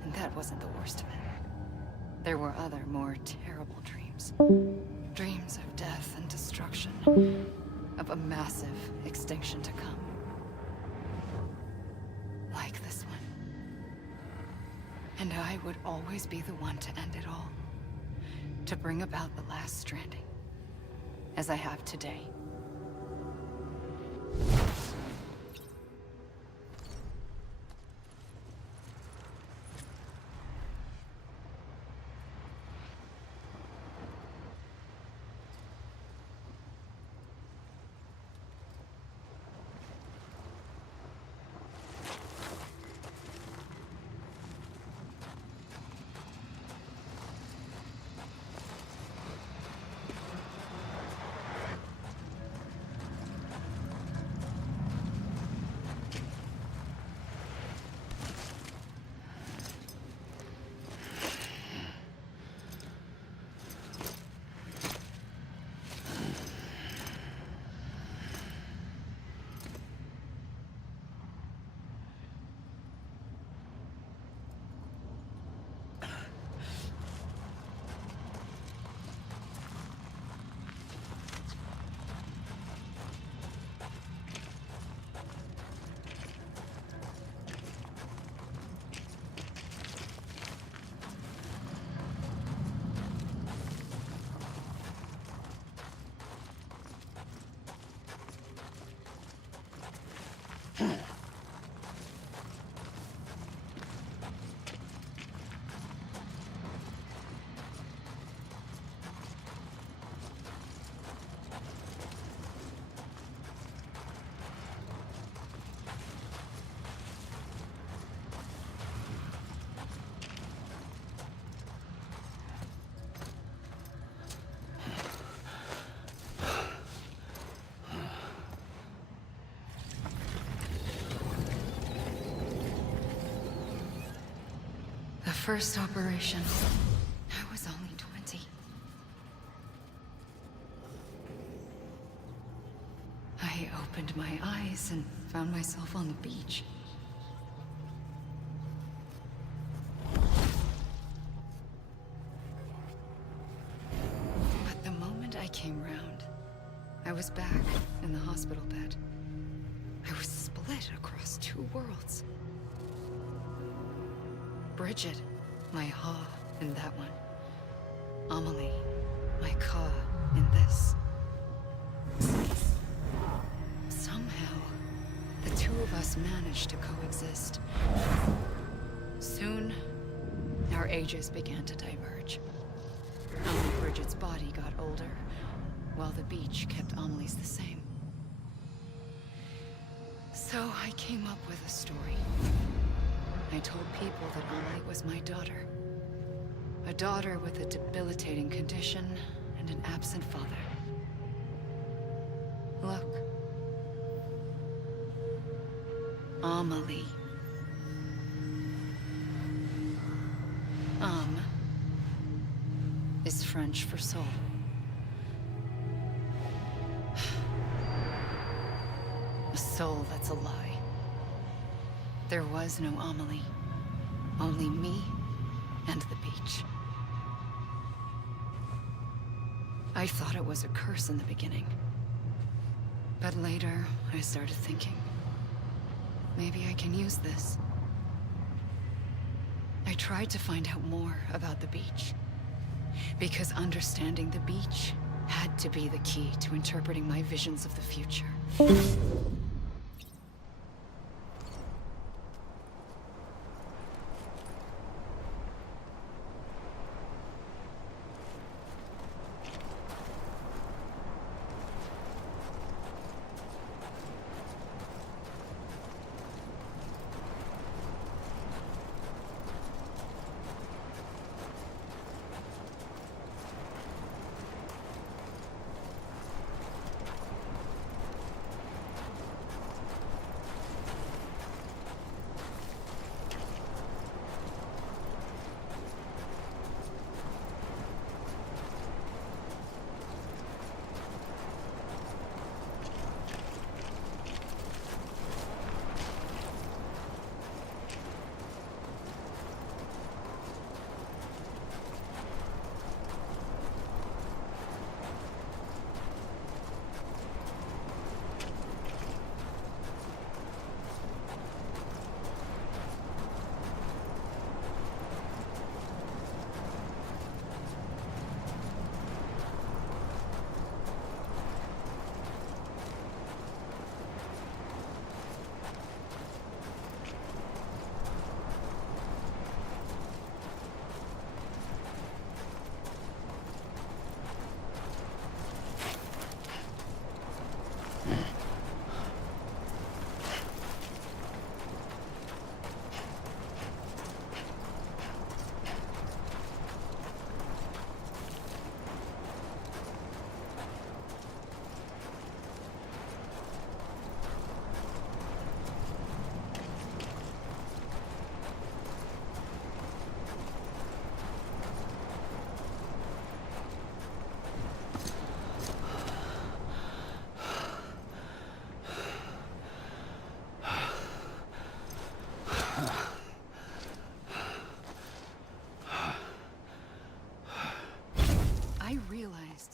And that wasn't the worst of it. There were other, more terrible dreams. Dreams of death and destruction. Of a massive extinction to come. Like this one. And I would always be the one to end it all. To bring about the last stranding. As I have today. The first operation. I was only 20. I opened my eyes and found myself on the beach. But the moment I came round, I was back in the hospital bed. I was split across two worlds. Bridget, my Ha in that one. Amelie, my Ka in this. Somehow, the two of us managed to coexist. Soon, our ages began to diverge. Only Bridget's body got older, while the beach kept Amelie's the same. So I came up with a story. I told people that Amelie was my daughter. A daughter with a debilitating condition and an absent father. Look. Amelie. Is French for soul. A soul that's a lie. There was no Amelie. Only me and the beach. I thought it was a curse in the beginning. But later, I started thinking, maybe I can use this. I tried to find out more about the beach. Because understanding the beach had to be the key to interpreting my visions of the future.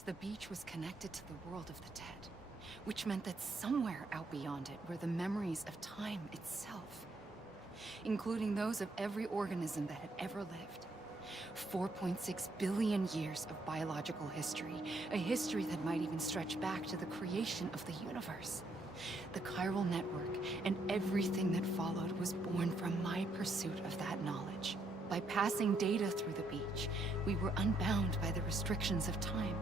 The beach was connected to the world of the dead, which meant that somewhere out beyond it were the memories of time itself, including those of every organism that had ever lived. 4.6 billion years of biological history, a history that might even stretch back to the creation of the universe. The chiral network and everything that followed was born from my pursuit of that knowledge. By passing data through the beach, we were unbound by the restrictions of time.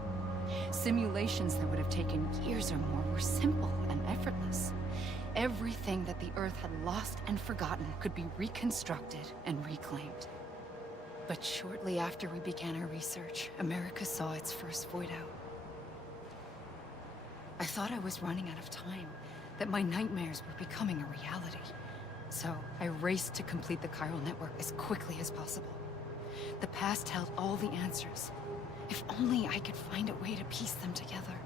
Simulations that would have taken years or more were simple and effortless. Everything that the Earth had lost and forgotten could be reconstructed and reclaimed. But shortly after we began our research, America saw its first void out. I thought I was running out of time, that my nightmares were becoming a reality. So I raced to complete the chiral network as quickly as possible. The past held all the answers. If only I could find a way to piece them together.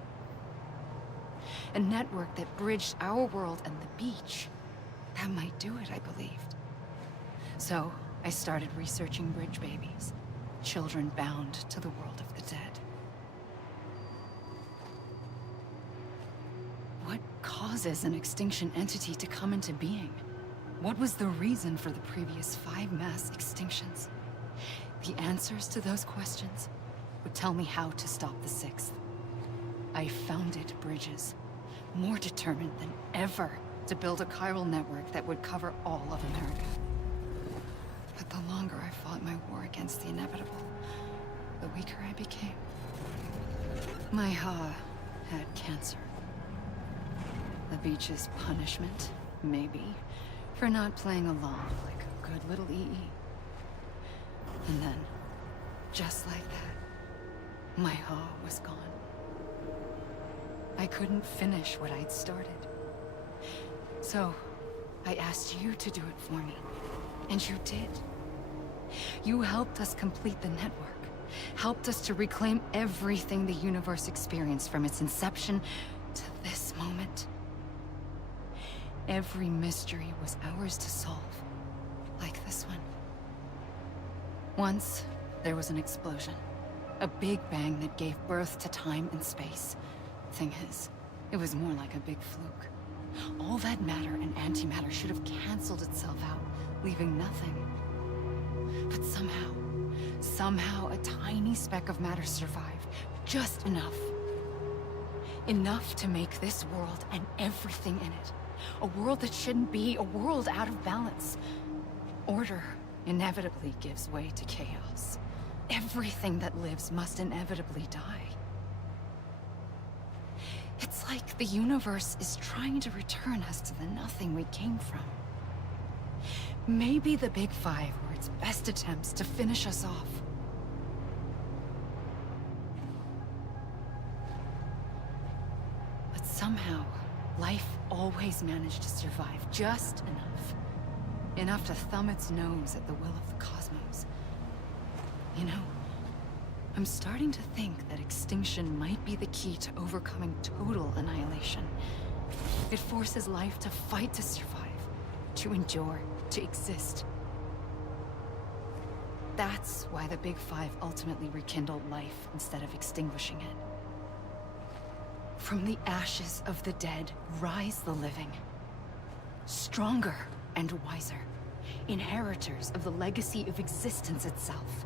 A network that bridged our world and the beach. That might do it, I believed. So I started researching bridge babies, children bound to the world of the dead. What causes an extinction entity to come into being? What was the reason for the previous 5 mass extinctions? The answers to those questions would tell me how to stop the 6th. I founded bridges, more determined than ever to build a chiral network that would cover all of America. But the longer I fought my war against the inevitable, the weaker I became. My Ha had cancer. The beach's punishment, maybe, for not playing along like a good little EE. And then, just like that, my Ha was gone. I couldn't finish what I'd started. So, I asked you to do it for me, and you did. You helped us complete the network, helped us to reclaim everything the universe experienced from its inception to this moment. Every mystery was ours to solve, like this one. Once, there was an explosion. A big bang that gave birth to time and space. Thing is, it was more like a big fluke. All that matter and antimatter should have canceled itself out, leaving nothing. But somehow a tiny speck of matter survived. Just enough. Enough to make this world and everything in it. A world that shouldn't be, a world out of balance. Order inevitably gives way to chaos. Everything that lives must inevitably die. It's like the universe is trying to return us to the nothing we came from. Maybe the Big Five were its best attempts to finish us off. But somehow, life always managed to survive just enough. Enough to thumb its nose at the will of the cosmos. You know, I'm starting to think that extinction might be the key to overcoming total annihilation. It forces life to fight to survive, to endure, to exist. That's why the Big Five ultimately rekindled life instead of extinguishing it. From the ashes of the dead rise the living. Stronger and wiser. Inheritors of the legacy of existence itself.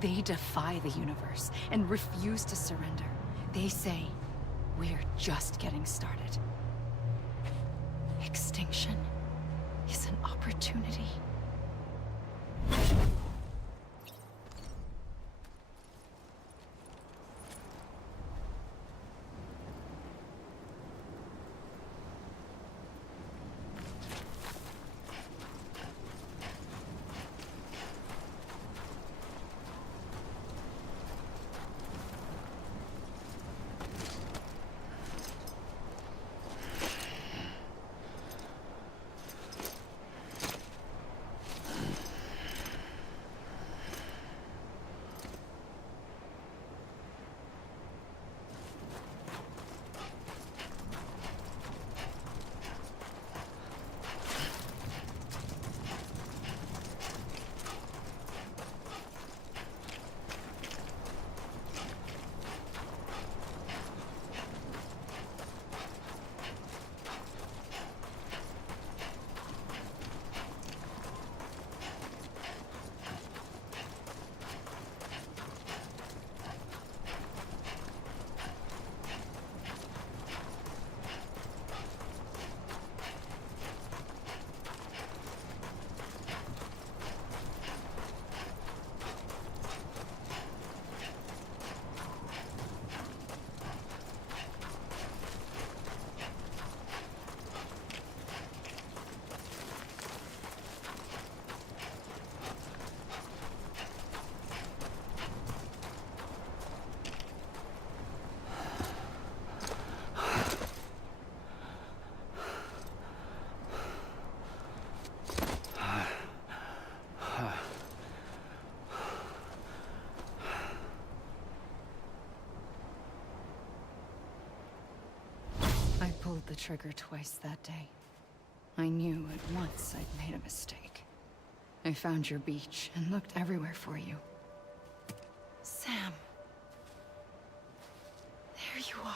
They defy the universe and refuse to surrender. They say, we're just getting started. Extinction is an opportunity. the trigger twice that day. I knew at once I'd made a mistake. I found your beach and looked everywhere for you. Sam. There you are.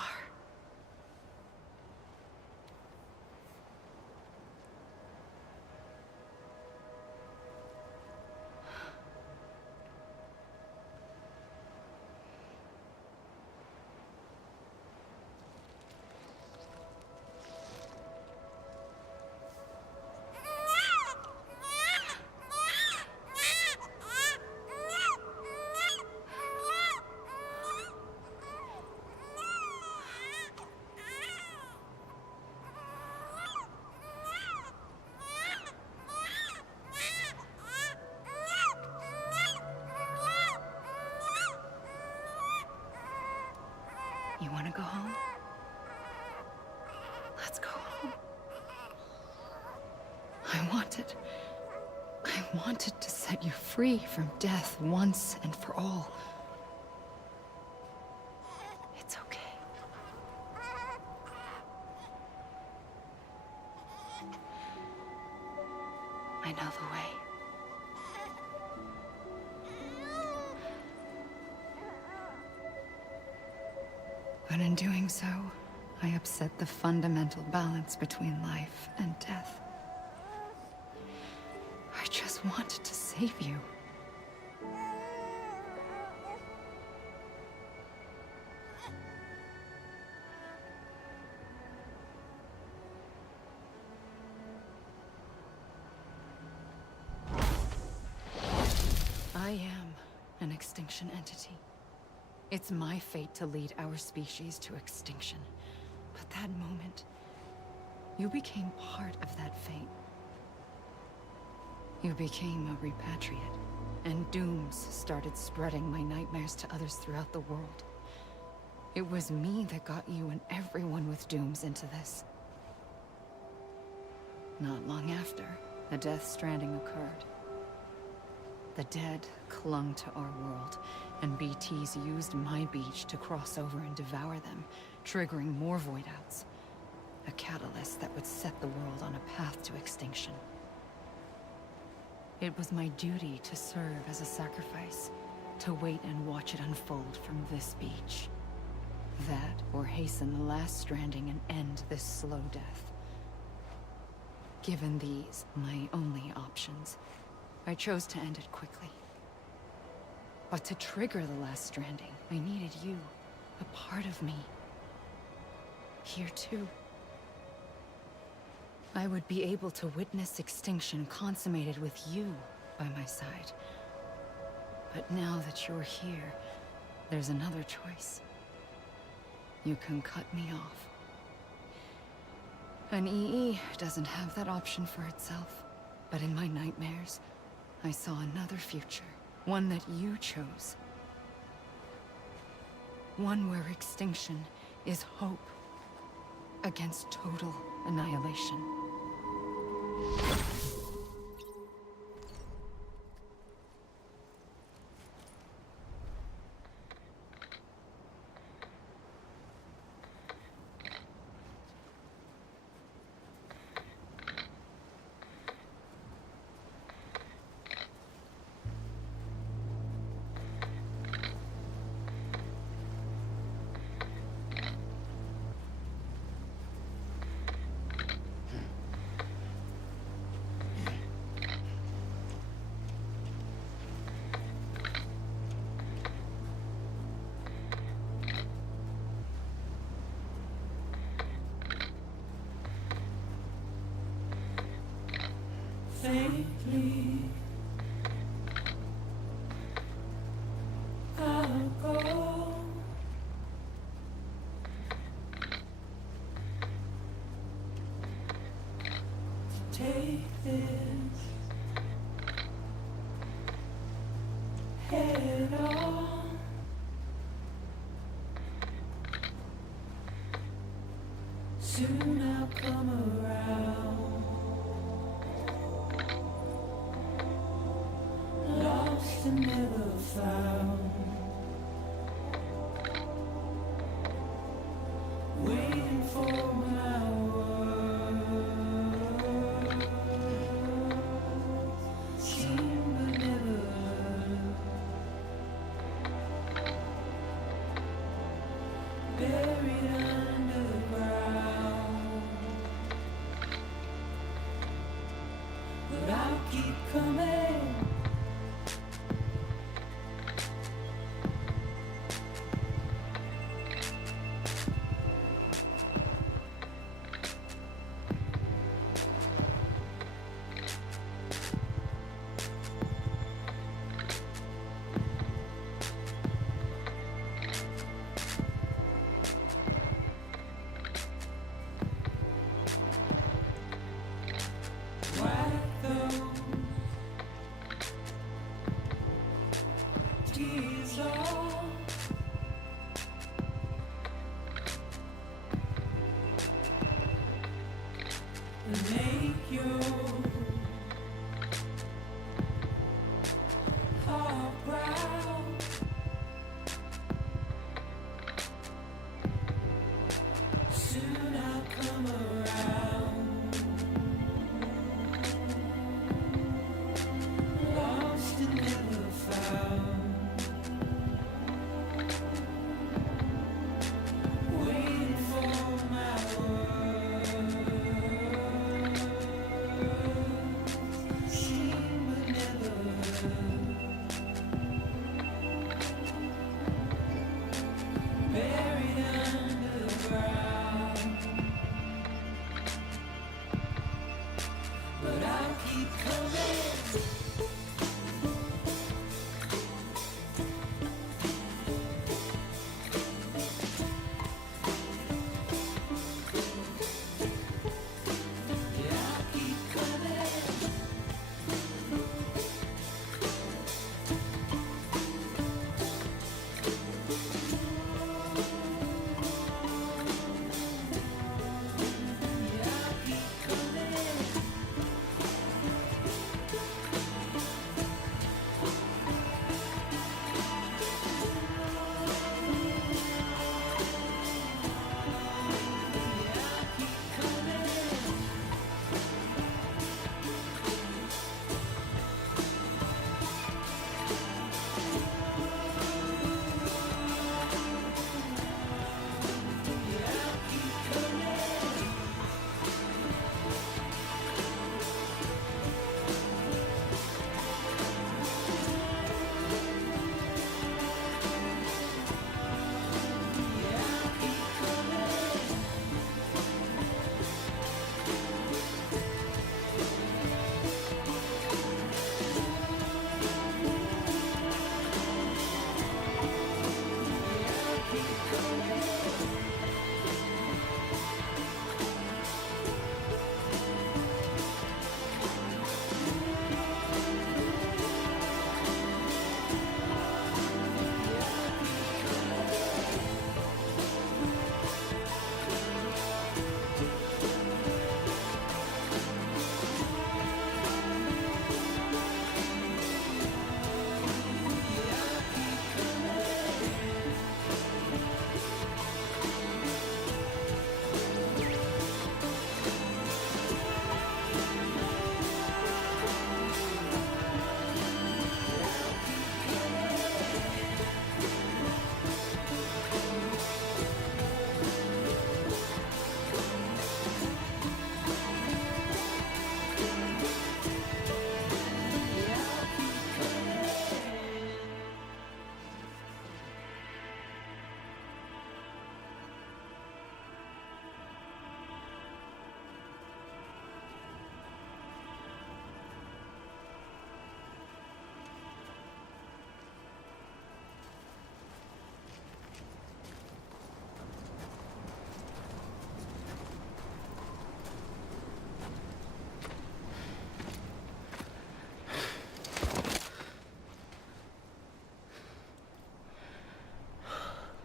You want to go home? Let's go home. I wanted to set you free from death once and for all. It's okay. I know the way. But in doing so, I upset the fundamental balance between life and death. I just wanted to save you. I am an extinction entity. It's my fate to lead our species to extinction. But that moment, you became part of that fate. You became a repatriate, and dooms started spreading my nightmares to others throughout the world. It was me that got you and everyone with dooms into this. Not long after, the Death Stranding occurred. The dead clung to our world, and BTs used my beach to cross over and devour them, triggering more void outs. A catalyst that would set the world on a path to extinction. It was my duty to serve as a sacrifice, to wait and watch it unfold from this beach. That, or hasten the last stranding and end this slow death. Given these, my only options, I chose to end it quickly. But to trigger the last stranding, I needed you, a part of me. Here too. I would be able to witness extinction consummated with you by my side. But now that you're here, there's another choice. You can cut me off. An EE doesn't have that option for itself. But in my nightmares, I saw another future. One that you chose. One where extinction is hope against total annihilation. Faintly, I'll go. Take this head on. Soon I'll come around. Lost and never found. Waiting for my buried underground. But I'll keep coming. Wipe those tears off. And make your heart proud. Soon I'll come around. Lost and never found. Waiting for my world. Seen but never heard. Buried underground. But I'll keep coming. Yeah, I'll keep coming. Yeah, I'll keep coming. Yeah, I'll keep coming. Yeah, I'll keep coming. Yeah, I'll keep coming. Yeah, I'll keep coming.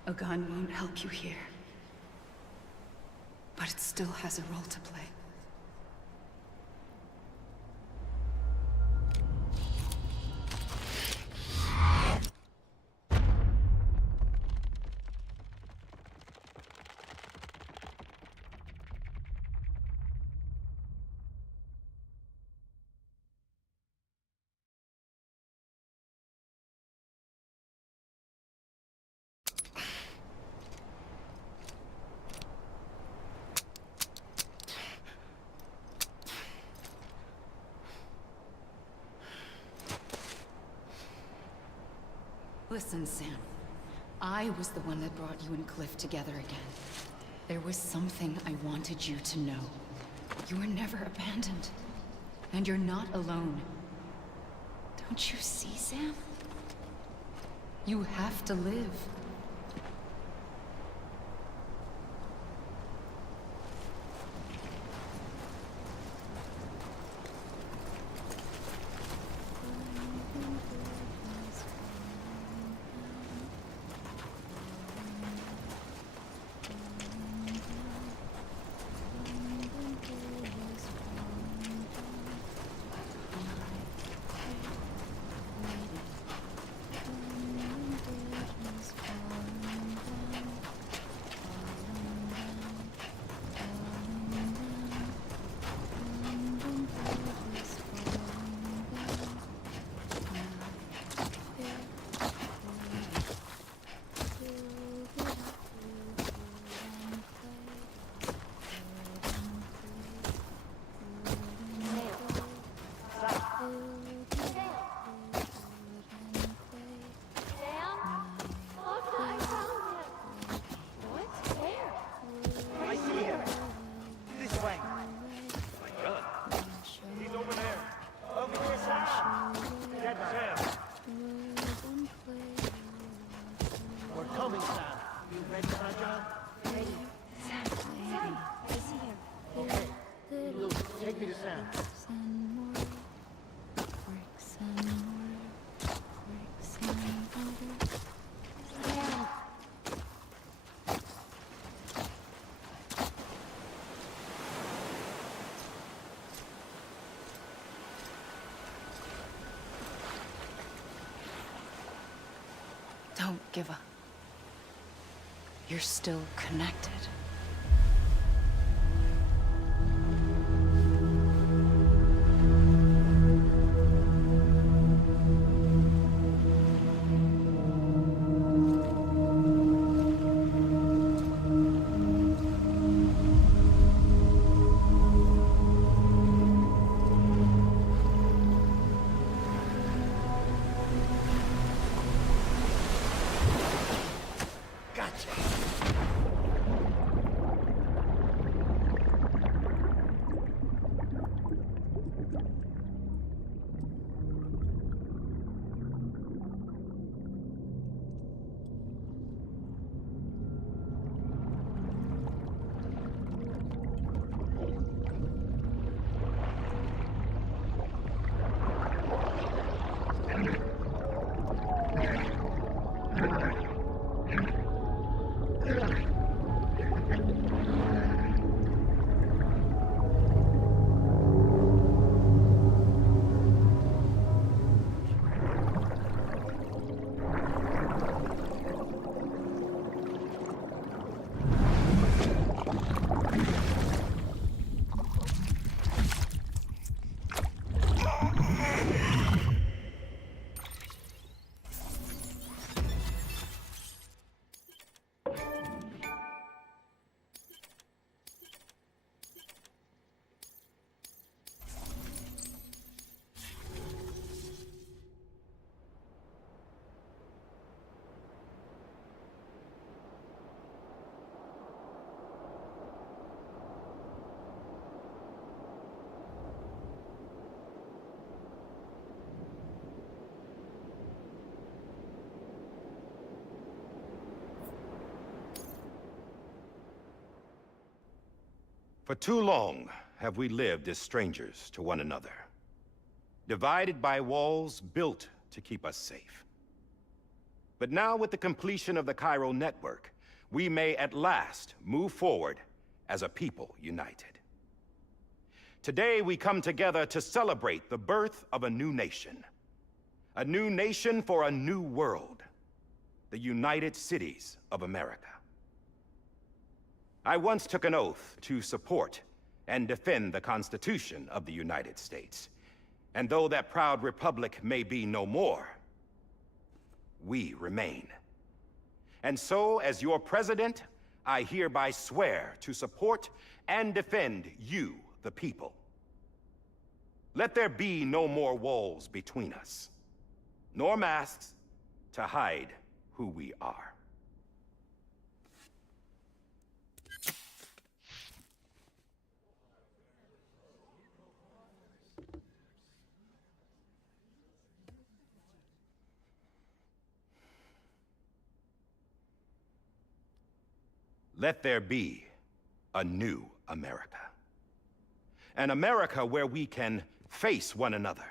A gun won't help you here. But it still has a role to play. Listen, Sam. I was the one that brought you and Cliff together again. There was something I wanted you to know. You were never abandoned. And you're not alone. Don't you see, Sam? You have to live. Don't give up. You're still connected. For too long have we lived as strangers to one another, divided by walls built to keep us safe. But now, with the completion of the Cairo network, we may at last move forward as a people united. Today, we come together to celebrate the birth of a new nation for a new world, the United Cities of America. I once took an oath to support and defend the Constitution of the United States. And though that proud republic may be no more, we remain. And so, as your president, I hereby swear to support and defend you, the people. Let there be no more walls between us, nor masks to hide who we are. Let there be a new America. An America where we can face one another,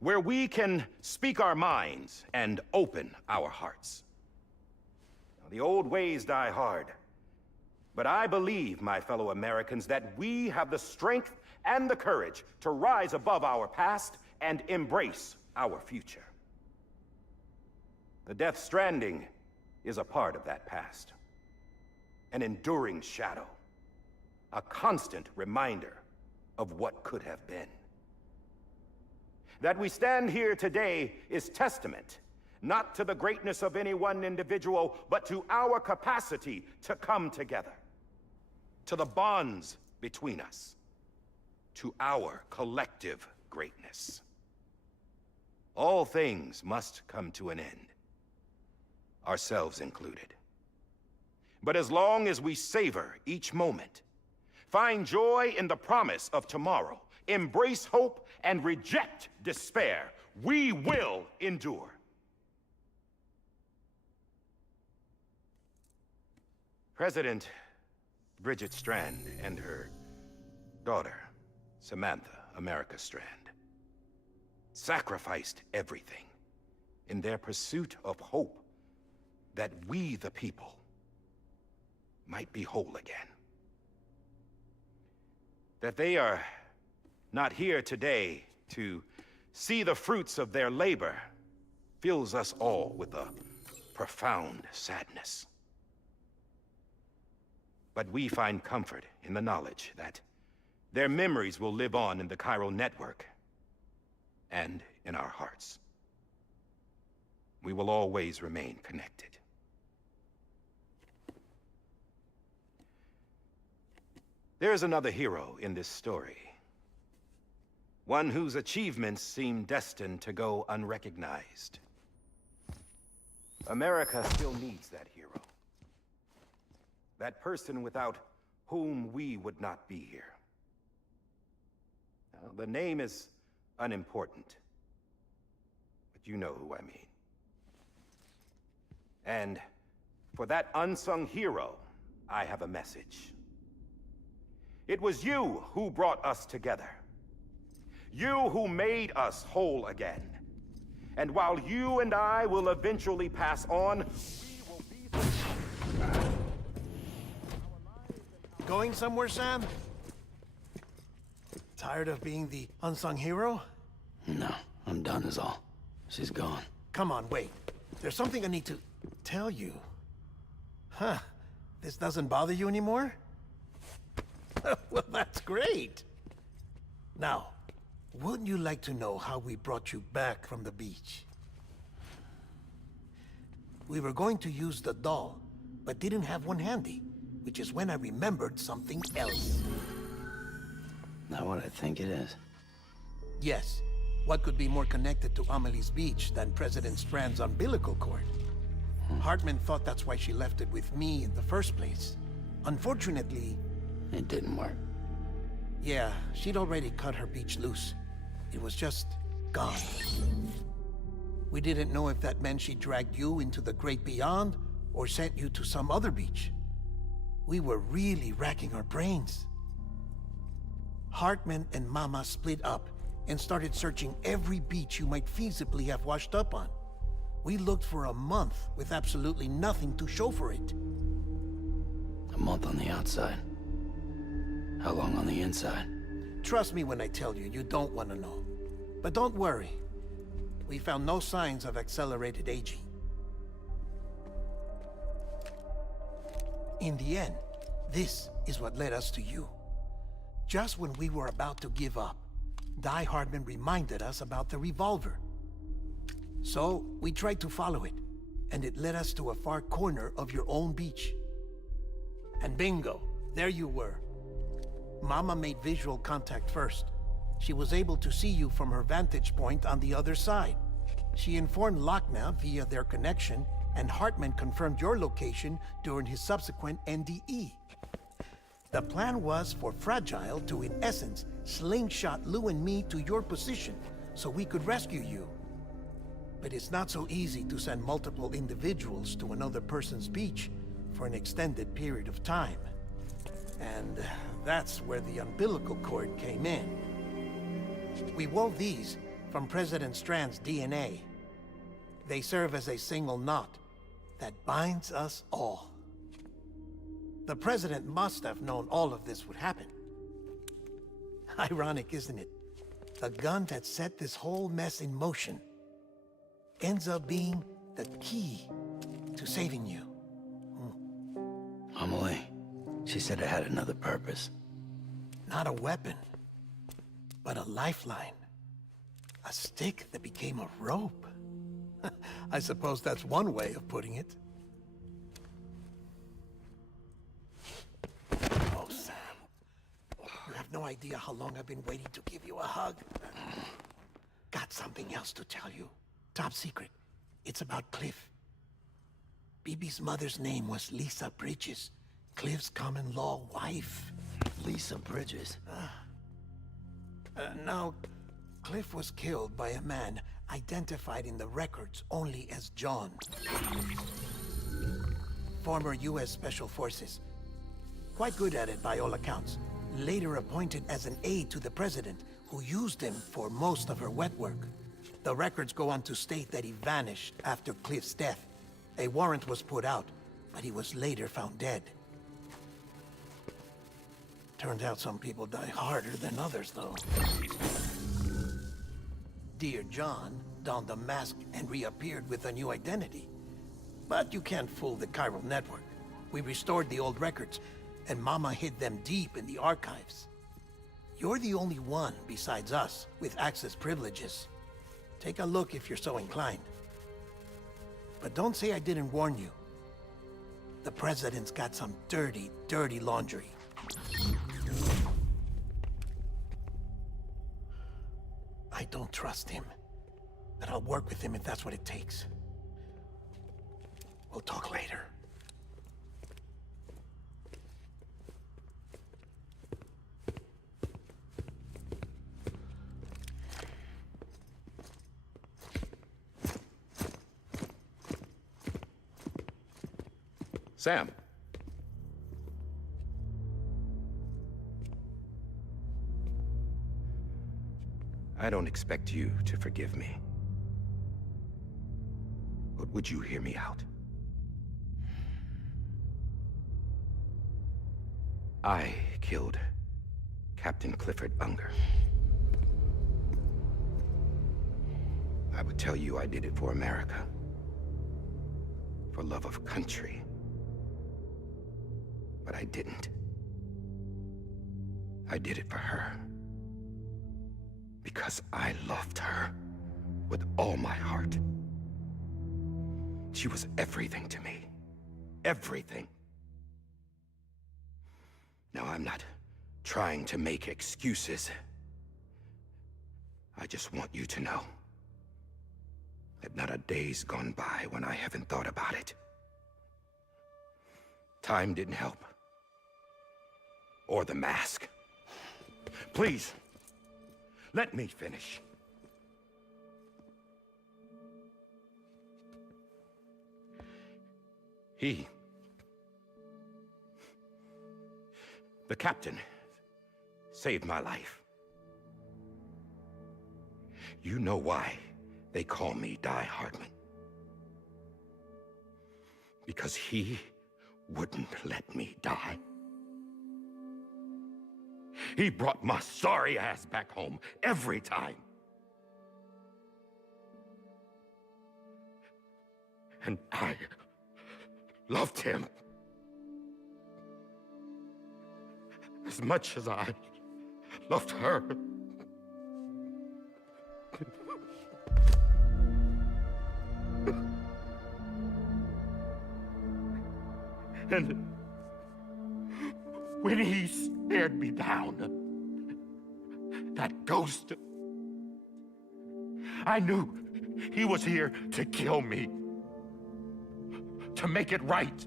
where we can speak our minds and open our hearts. Now, the old ways die hard, but I believe, my fellow Americans, that we have the strength and the courage to rise above our past and embrace our future. The Death Stranding is a part of that past. An enduring shadow, a constant reminder of what could have been. That we stand here today is testament, not to the greatness of any one individual, but to our capacity to come together, to the bonds between us, to our collective greatness. All things must come to an end, ourselves included. But as long as we savor each moment, find joy in the promise of tomorrow, embrace hope, and reject despair, we will endure. President Bridget Strand and her daughter, Samantha America Strand, sacrificed everything in their pursuit of hope that we, the people, might be whole again. That they are not here today to see the fruits of their labor fills us all with a profound sadness. But we find comfort in the knowledge that their memories will live on in the chiral network and in our hearts. We will always remain connected. There's another hero in this story. One whose achievements seem destined to go unrecognized. America still needs that hero. That person without whom we would not be here. Now, the name is unimportant, but you know who I mean. And for that unsung hero, I have a message. It was you who brought us together. You who made us whole again. And while you and I will eventually pass on, we will be... Going somewhere, Sam? Tired of being the unsung hero? No, I'm done is all. She's gone. Come on, wait. There's something I need to tell you. Huh. This doesn't bother you anymore? Well, that's great. Now, wouldn't you like to know how we brought you back from the beach? We were going to use the doll, but didn't have one handy, which is when I remembered something else. Not what I think it is. Yes. What could be more connected to Amelie's beach than President Strand's umbilical cord? Hartman thought that's why she left it with me in the first place. Unfortunately... It didn't work. Yeah, she'd already cut her beach loose. It was just gone. We didn't know if that meant she dragged you into the great beyond, or sent you to some other beach. We were really racking our brains. Hartman and Mama split up and started searching every beach you might feasibly have washed up on. We looked for a month with absolutely nothing to show for it. A month on the outside. How long on the inside? Trust me when I tell you, you don't want to know. But don't worry. We found no signs of accelerated aging. In the end, this is what led us to you. Just when we were about to give up, Die Hardman reminded us about the revolver. So, we tried to follow it, and it led us to a far corner of your own beach. And bingo, there you were. Mama made visual contact first. She was able to see you from her vantage point on the other side. She informed Lochna via their connection, and Hartman confirmed your location during his subsequent NDE. The plan was for Fragile to, in essence, slingshot Lou and me to your position so we could rescue you. But it's not so easy to send multiple individuals to another person's beach for an extended period of time. And that's where the umbilical cord came in. We wove these from President Strand's DNA. They serve as a single knot that binds us all. The President must have known all of this would happen. Ironic, isn't it? The gun that set this whole mess in motion ends up being the key to saving you. Amelie, she said it had another purpose. Not a weapon, but a lifeline. A stick that became a rope. I suppose that's one way of putting it. Oh, Sam. You have no idea how long I've been waiting to give you a hug. Got something else to tell you. Top secret. It's about Cliff. BB's mother's name was Lisa Bridges, Cliff's common-law wife. Lisa Bridges? No, Cliff was killed by a man identified in the records only as John. Former U.S. Special Forces. Quite good at it by all accounts. Later appointed as an aide to the president, who used him for most of her wet work. The records go on to state that he vanished after Cliff's death. A warrant was put out, but he was later found dead. Turns out some people die harder than others, though. Dear John donned a mask and reappeared with a new identity. But you can't fool the chiral network. We restored the old records, and Mama hid them deep in the archives. You're the only one besides us with access privileges. Take a look if you're so inclined. But don't say I didn't warn you. The president's got some dirty, dirty laundry. I don't trust him, but I'll work with him if that's what it takes. We'll talk later. Sam. I don't expect you to forgive me. But would you hear me out? I killed Captain Clifford Unger. I would tell you I did it for America. For love of country. But I didn't. I did it for her. Because I loved her with all my heart. She was everything to me. Everything. Now, I'm not trying to make excuses. I just want you to know that not a day's gone by when I haven't thought about it. Time didn't help. Or the mask. Please, let me finish. The captain, saved my life. You know why they call me Die Hardman. Because he wouldn't let me die. He brought my sorry ass back home every time. And I loved him as much as I loved her. And when he stared me down, that ghost, I knew He was here to kill me. To make it right.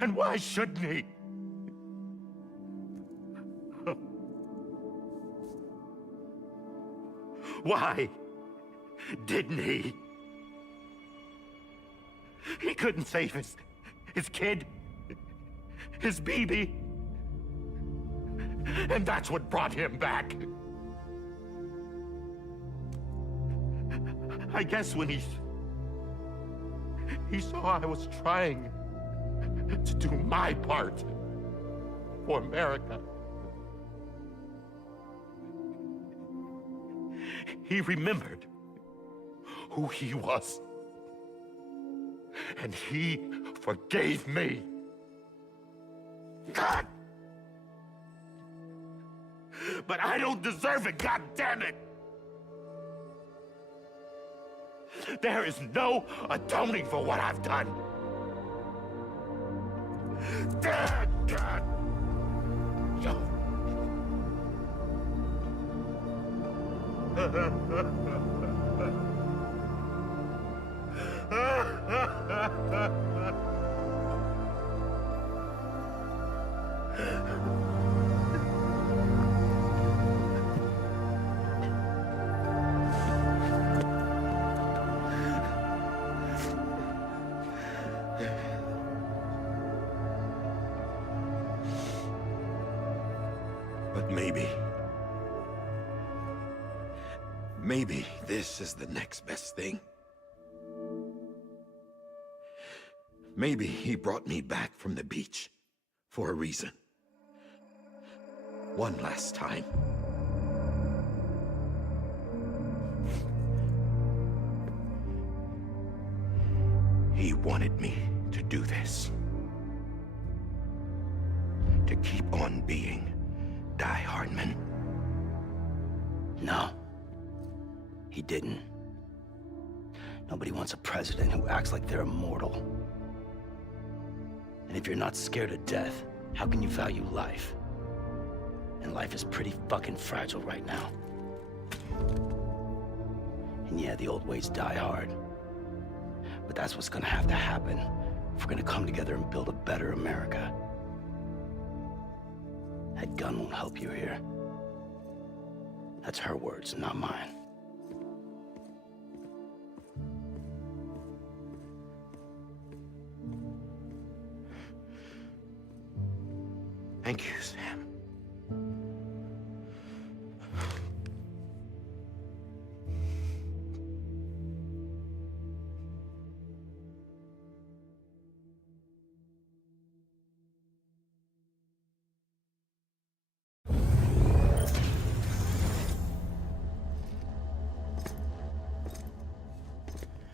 And why shouldn't he? Why didn't he? He couldn't save his kid, his baby. And that's what brought him back. I guess when he saw I was trying to do my part for America, he remembered who he was. And he forgave me. God! But I don't deserve it, God damn it! There is no atoning for what I've done. God! But maybe this is the next best thing. Maybe he brought me back from the beach for a reason. One last time. He wanted me to do this. To keep on being Die Hardman. No. He didn't. Nobody wants a president who acts like they're immortal. And if you're not scared of death, how can you value life? And life is pretty fucking fragile right now. And yeah, the old ways die hard. But that's what's gonna have to happen if we're gonna come together and build a better America. That gun won't help you here. That's her words, not mine. Thank you, Sam.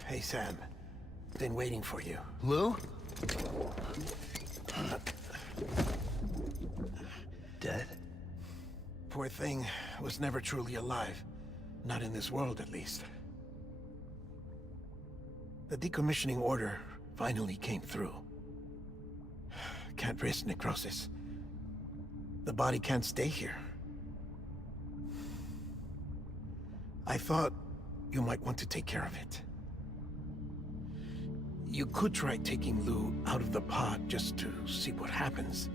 Hey, Sam. Been waiting for you. Lou? Dead? Poor thing was never truly alive. Not in this world, at least. The decommissioning order finally came through. Can't risk necrosis. The body can't stay here. I thought you might want to take care of it. You could try taking Lou out of the pod just to see what happens.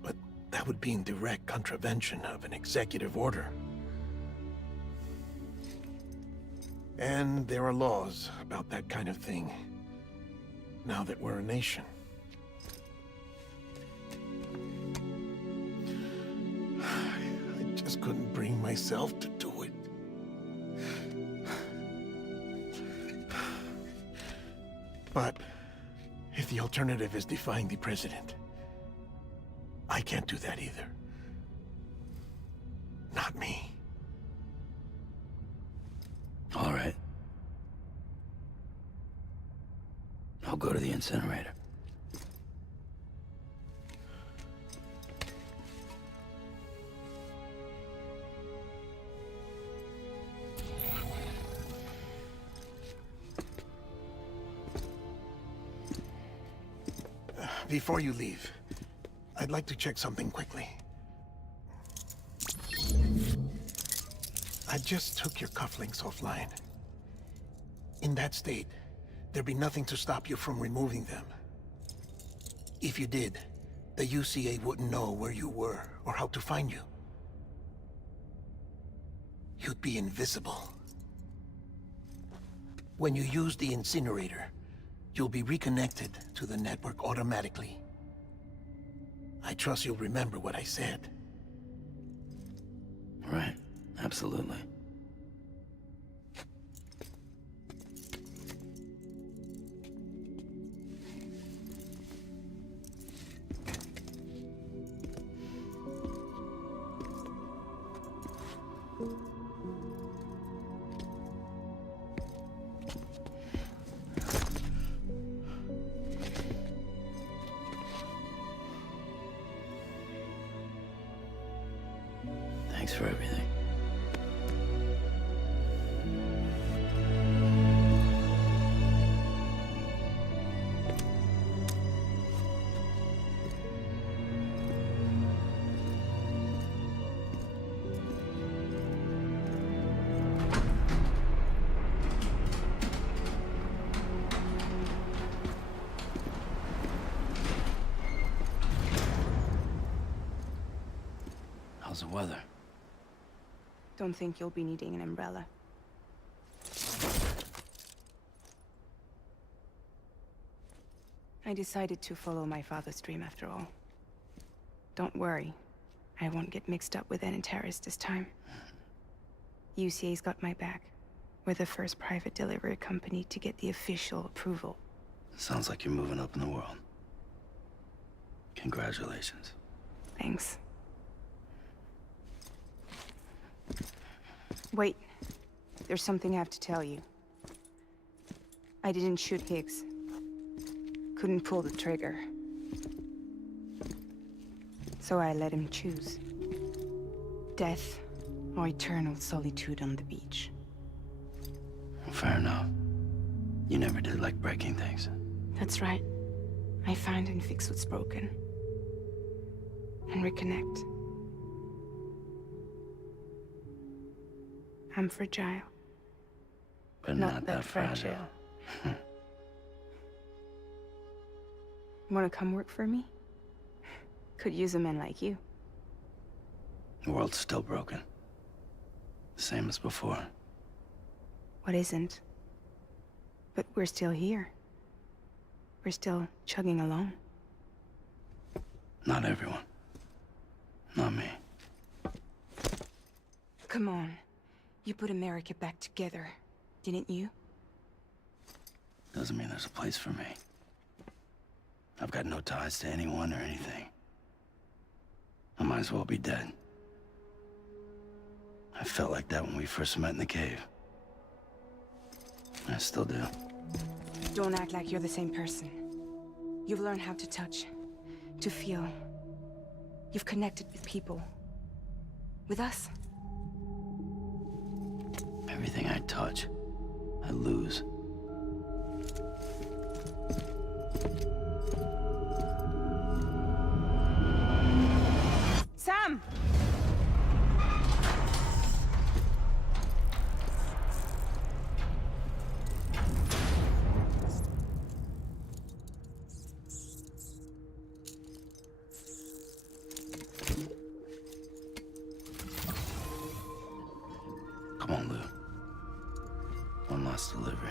But that would be in direct contravention of an executive order. And there are laws about that kind of thing, now that we're a nation. I just couldn't bring myself to do it. But if the alternative is defying the president, I can't do that either. Not me. All right. I'll go to the incinerator. Before you leave, I'd like to check something quickly. I just took your cufflinks offline. In that state, there'd be nothing to stop you from removing them. If you did, the UCA wouldn't know where you were or how to find you. You'd be invisible. When you use the incinerator, you'll be reconnected to the network automatically. I trust you'll remember what I said. Right. Absolutely. Thanks for everything. How's the weather? Don't think you'll be needing an umbrella. I decided to follow my father's dream after all. Don't worry. I won't get mixed up with any terrorists this time. UCA's got my back. We're the first private delivery company to get the official approval. Sounds like you're moving up in the world. Congratulations. Thanks. Wait. There's something I have to tell you. I didn't shoot Higgs. Couldn't pull the trigger. So I let him choose. Death or eternal solitude on the beach. Fair enough. You never did like breaking things. That's right. I find and fix what's broken. And reconnect. I'm fragile. But not that fragile. Wanna come work for me? Could use a man like you. The world's still broken. The same as before. What isn't? But we're still here. We're still chugging along. Not everyone. Not me. Come on. You put America back together, didn't you? Doesn't mean there's a place for me. I've got no ties to anyone or anything. I might as well be dead. I felt like that when we first met in the cave. I still do. Don't act like you're the same person. You've learned how to touch, to feel. You've connected with people. With us. Everything I touch, I lose. Sam! Come on, Lou. One last delivery.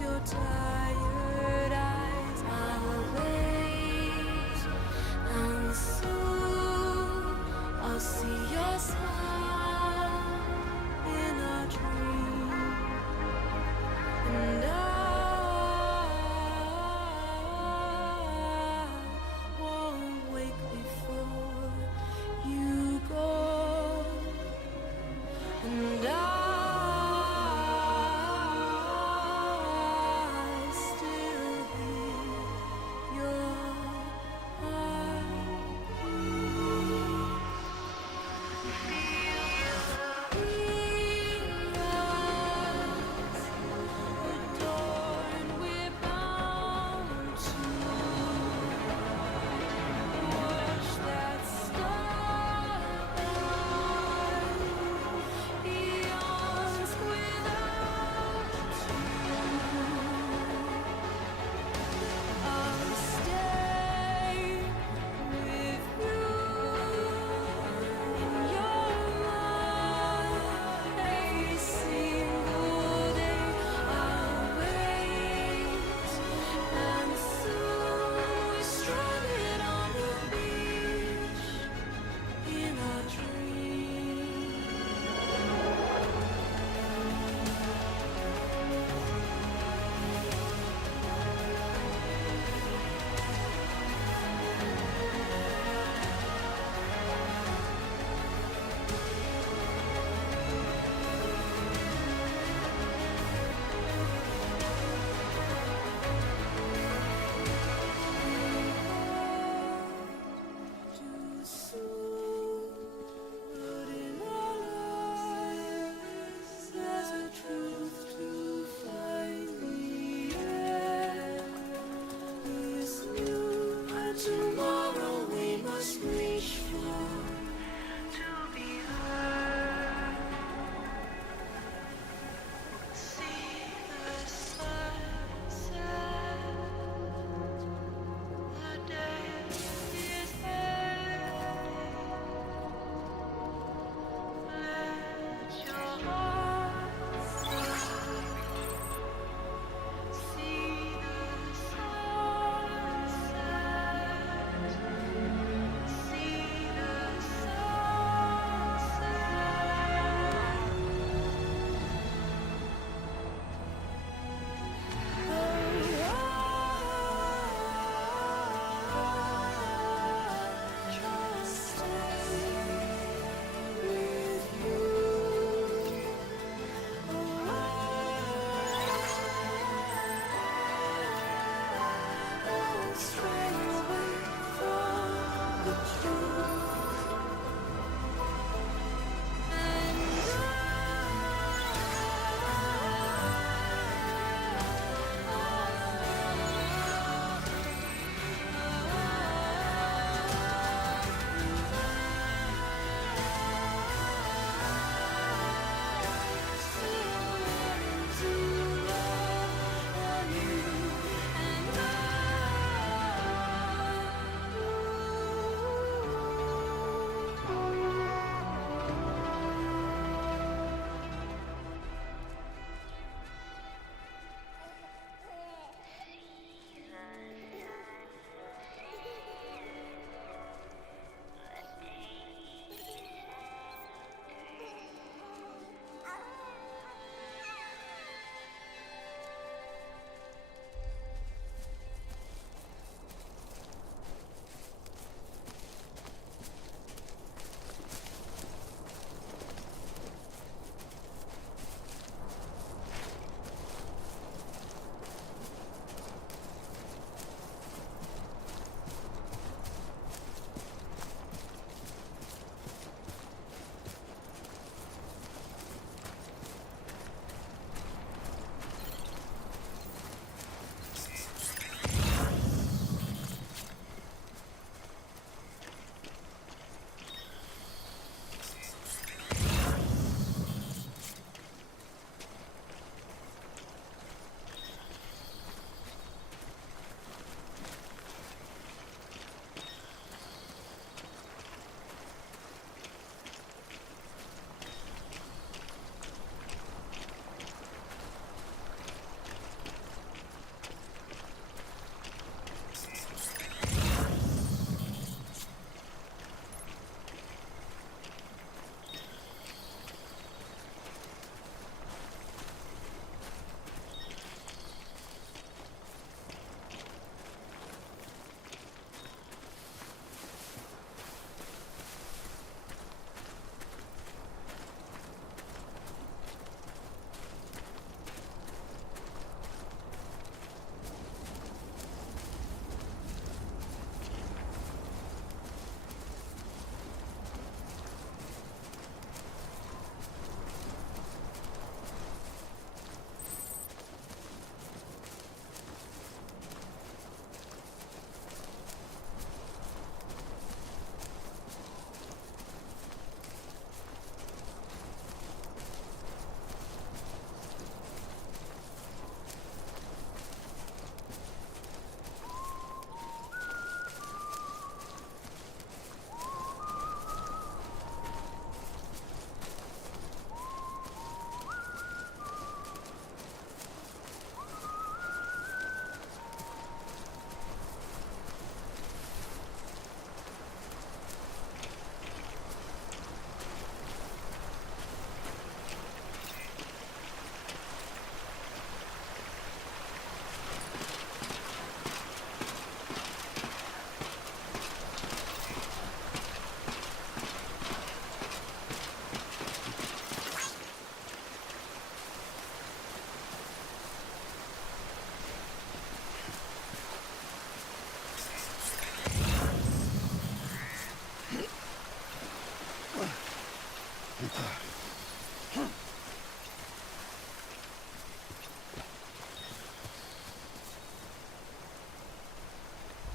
your tired eyes. I'll wait, and soon I'll see your smile in a dream, and I won't wake before you go, and I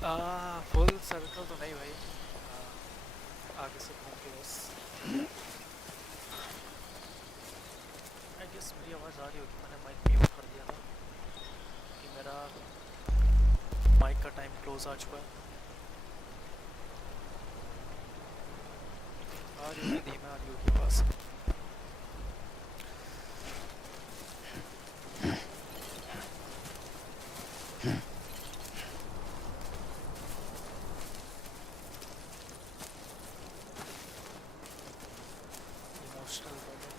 full circle तो नहीं भाई, आगे से घूम के बस। I guess मेरी आवाज़ आ रही होगी, मैंने माइक म्यूट कर दिया था कि मेरा माइक का टाइम क्लोज आ चुका है। आ रही होगी, धीमे आ रही होगी आवाज़। Emotional moment.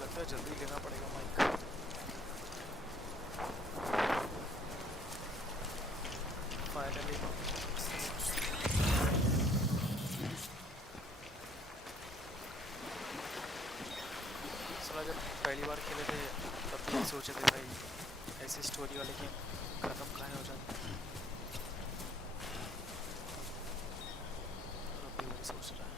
लगता है जल्दी लेना पड़ेगा माइक। फाइनली साला जब पहली बार खेले थे तब भी सोचे थे भाई ऐसी स्टोरी वाले गेम खत्म कहाँ हो जाते, अब भी वही सोच रहा है।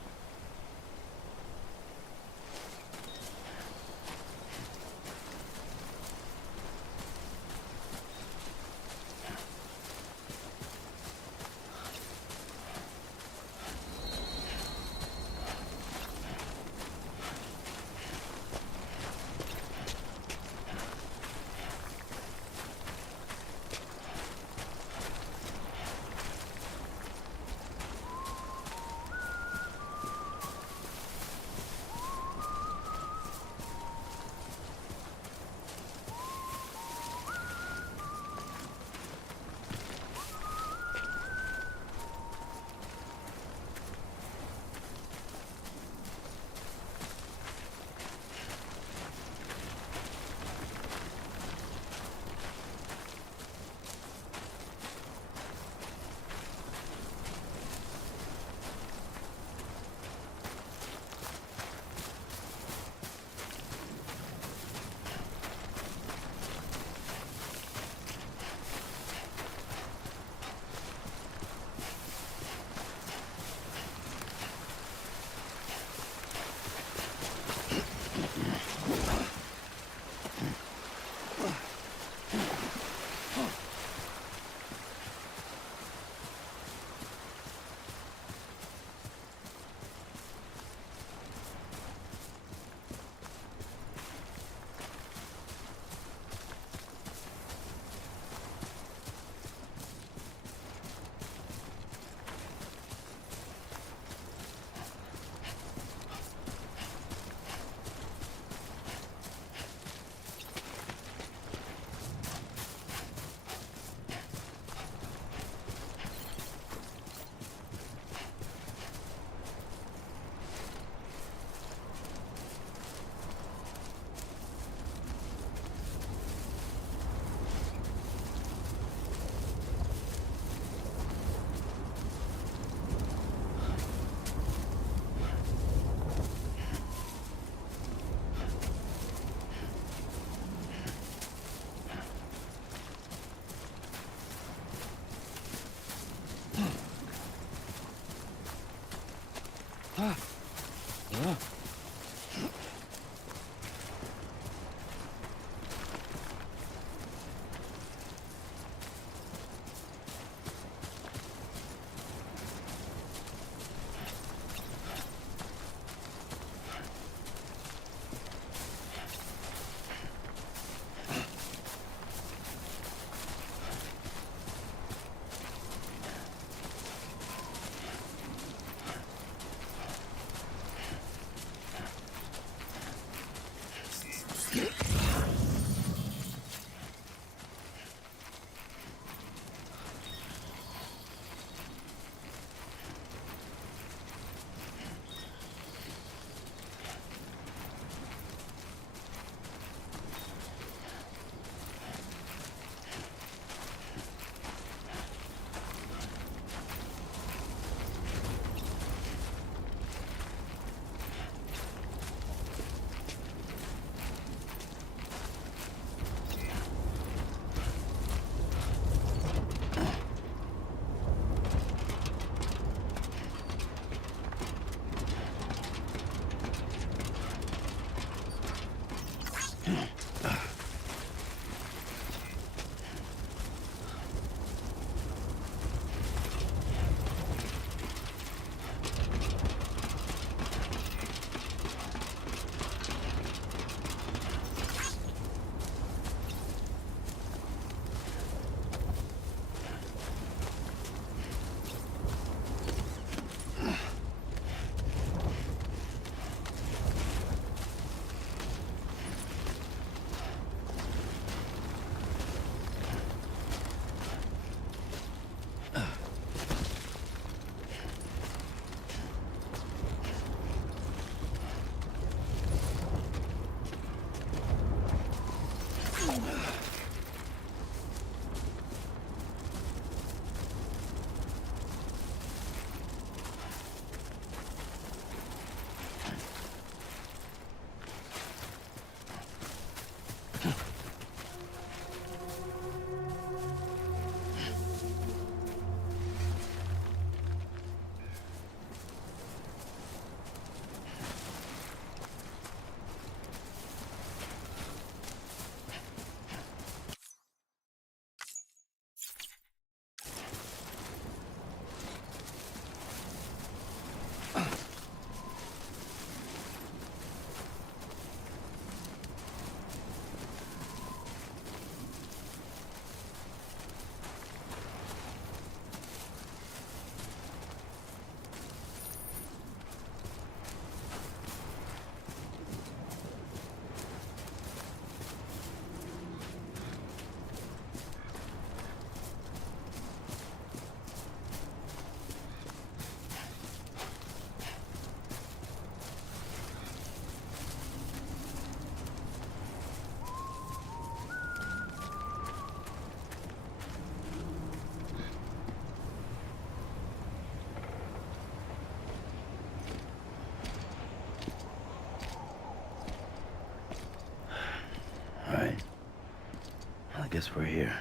guess we're here.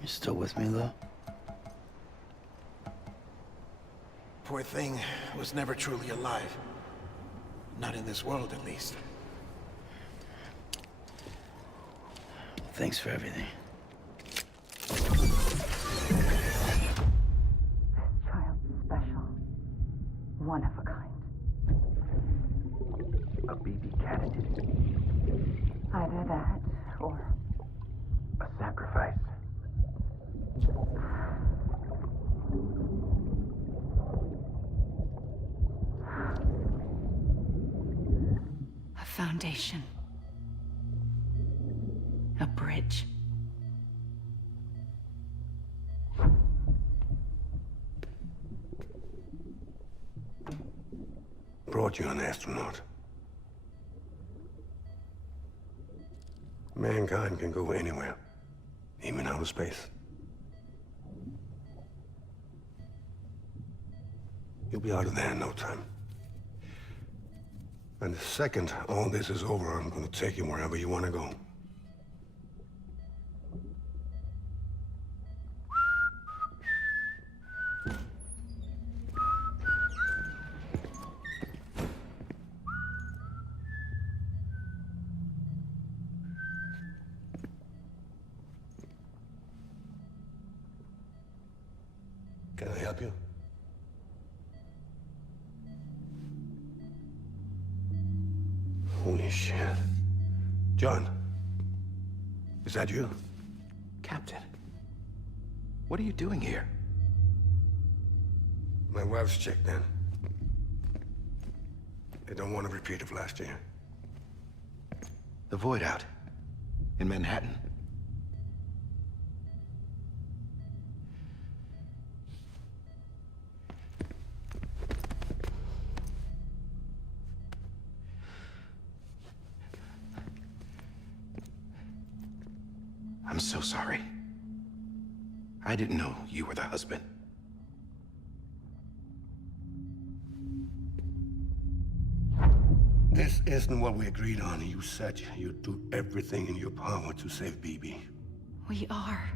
You still with me, though? Poor thing was never truly alive. Not in this world, at least. Thanks for everything. Child's special. One of a kind. A BB candidate. Either that, or A sacrifice. a foundation. A bridge. Brought you an astronaut. Mankind can go anywhere, even outer space. You'll be out of there in no time. And the second all this is over, I'm gonna take you wherever you want to go. Can I help you? Holy shit. John, is that you? Captain, what are you doing here? My wife's checked in. They don't want a repeat of last year. The Void Out in Manhattan. I'm so sorry. I didn't know you were the husband. This isn't what we agreed on. You said you'd do everything in your power to save BB. We are.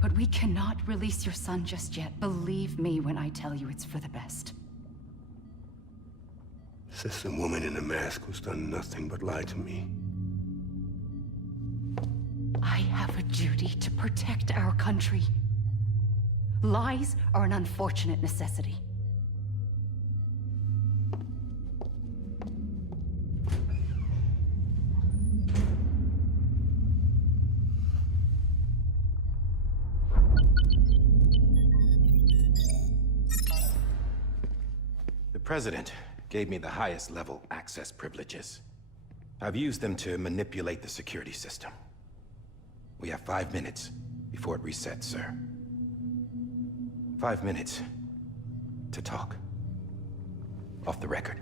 But we cannot release your son just yet. Believe me when I tell you it's for the best. This is a woman in a mask who's done nothing but lie to me. I have a duty to protect our country. Lies are an unfortunate necessity. The President gave me the highest level access privileges. I've used them to manipulate the security system. We have 5 minutes before it resets, sir. 5 minutes to talk. Off the record.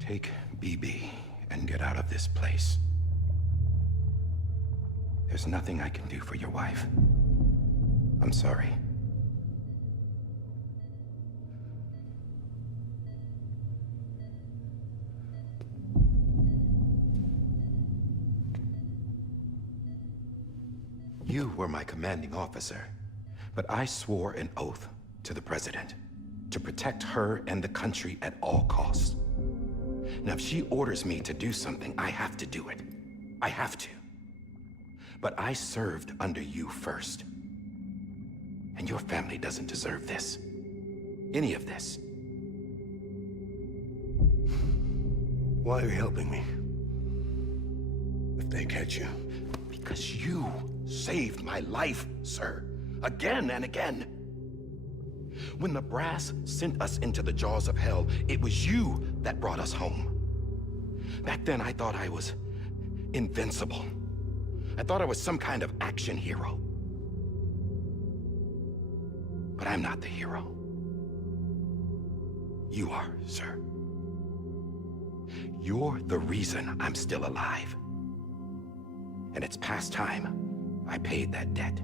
Take BB and get out of this place. There's nothing I can do for your wife. I'm sorry. You were my commanding officer, but I swore an oath to the President to protect her and the country at all costs. Now, if she orders me to do something, I have to do it. I have to. But I served under you first. And your family doesn't deserve this. Any of this. Why are you helping me? If they catch you. Because you saved my life, sir. Again and again. When the brass sent us into the jaws of hell, it was you that brought us home. Back then, I thought I was invincible. I thought I was some kind of action hero. But I'm not the hero. You are, sir. You're the reason I'm still alive. And it's past time I paid that debt.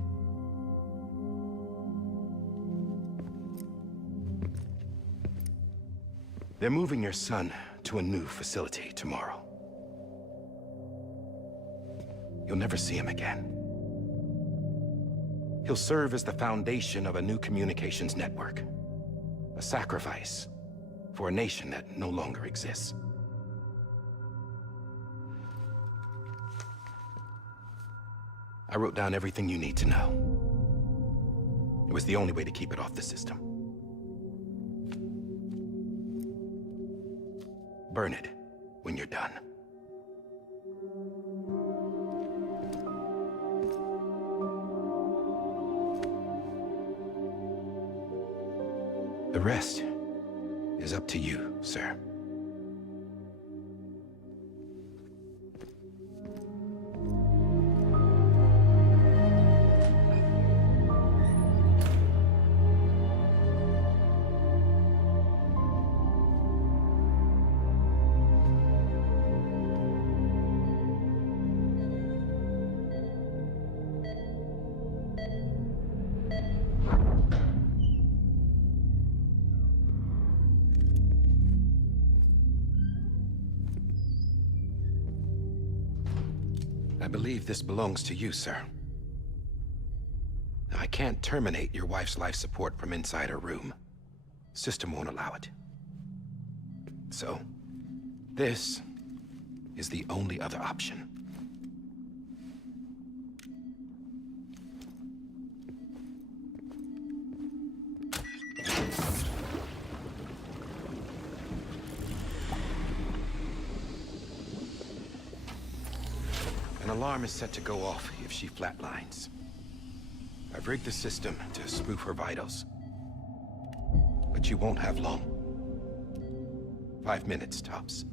They're moving your son to a new facility tomorrow. You'll never see him again. He'll serve as the foundation of a new communications network. A sacrifice for a nation that no longer exists. I wrote down everything you need to know. It was the only way to keep it off the system. Burn it when you're done. The rest is up to you, sir. I believe this belongs to you, sir. I can't terminate your wife's life support from inside her room. System won't allow it. So, this is the only other option. An alarm is set to go off if she flatlines. I've rigged the system to spoof her vitals. But you won't have long. 5 minutes, tops.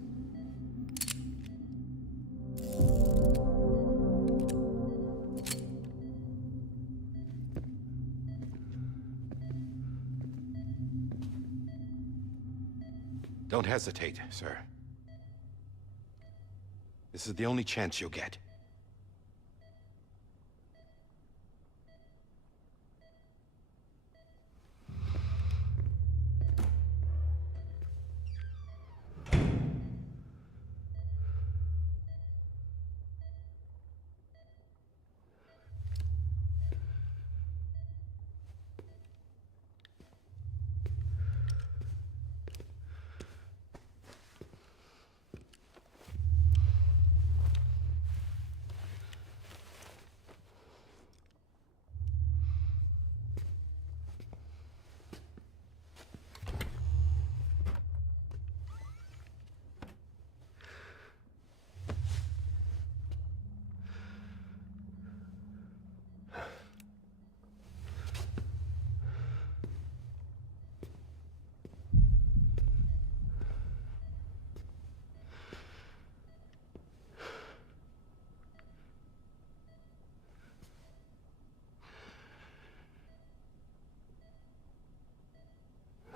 Don't hesitate, sir. This is the only chance you'll get.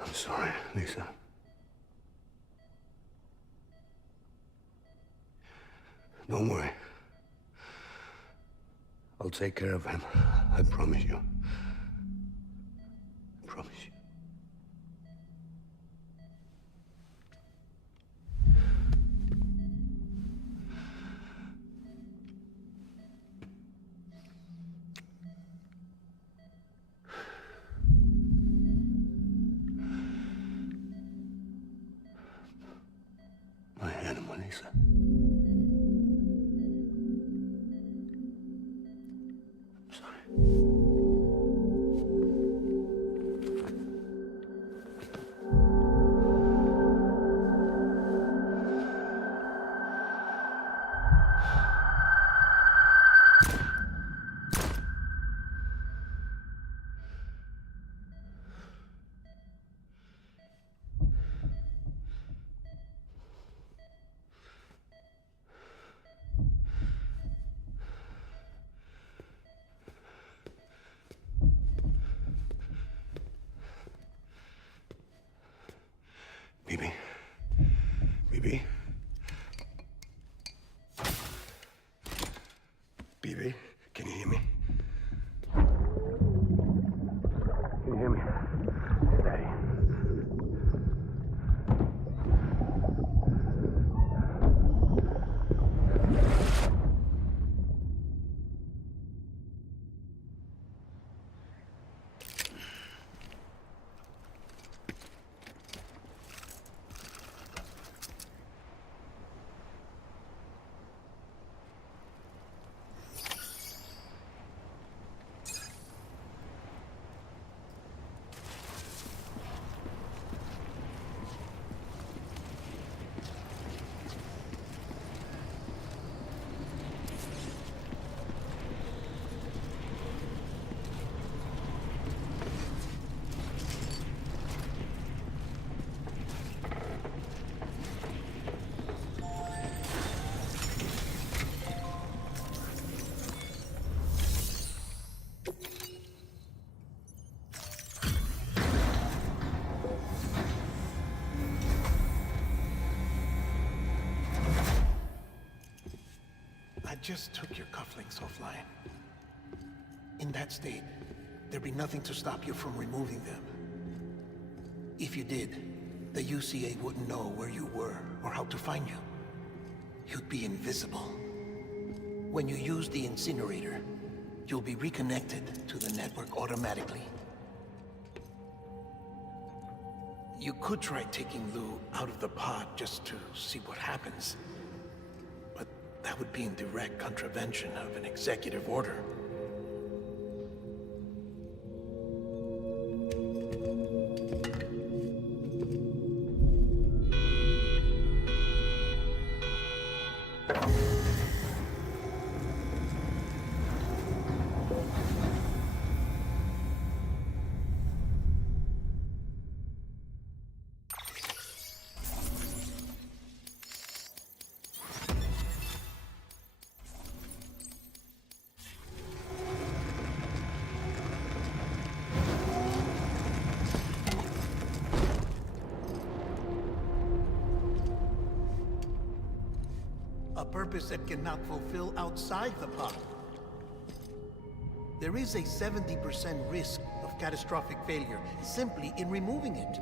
I'm sorry, Lisa. Don't worry. I'll take care of him. I promise you. I promise you. My animal, Lisa. I'm sorry. Bibi? Bibi? Bibi? Can you hear me? Can you hear me? Daddy. just took your cufflinks offline. In that state, there'd be nothing to stop you from removing them. If you did, the UCA wouldn't know where you were or how to find you. You'd be invisible. When you use the incinerator, you'll be reconnected to the network automatically. You could try taking Lou out of the pod just to see what happens. But that would be in direct contravention of an executive order. A purpose that cannot fulfill outside the pod. There is a 70% risk of catastrophic failure simply in removing it.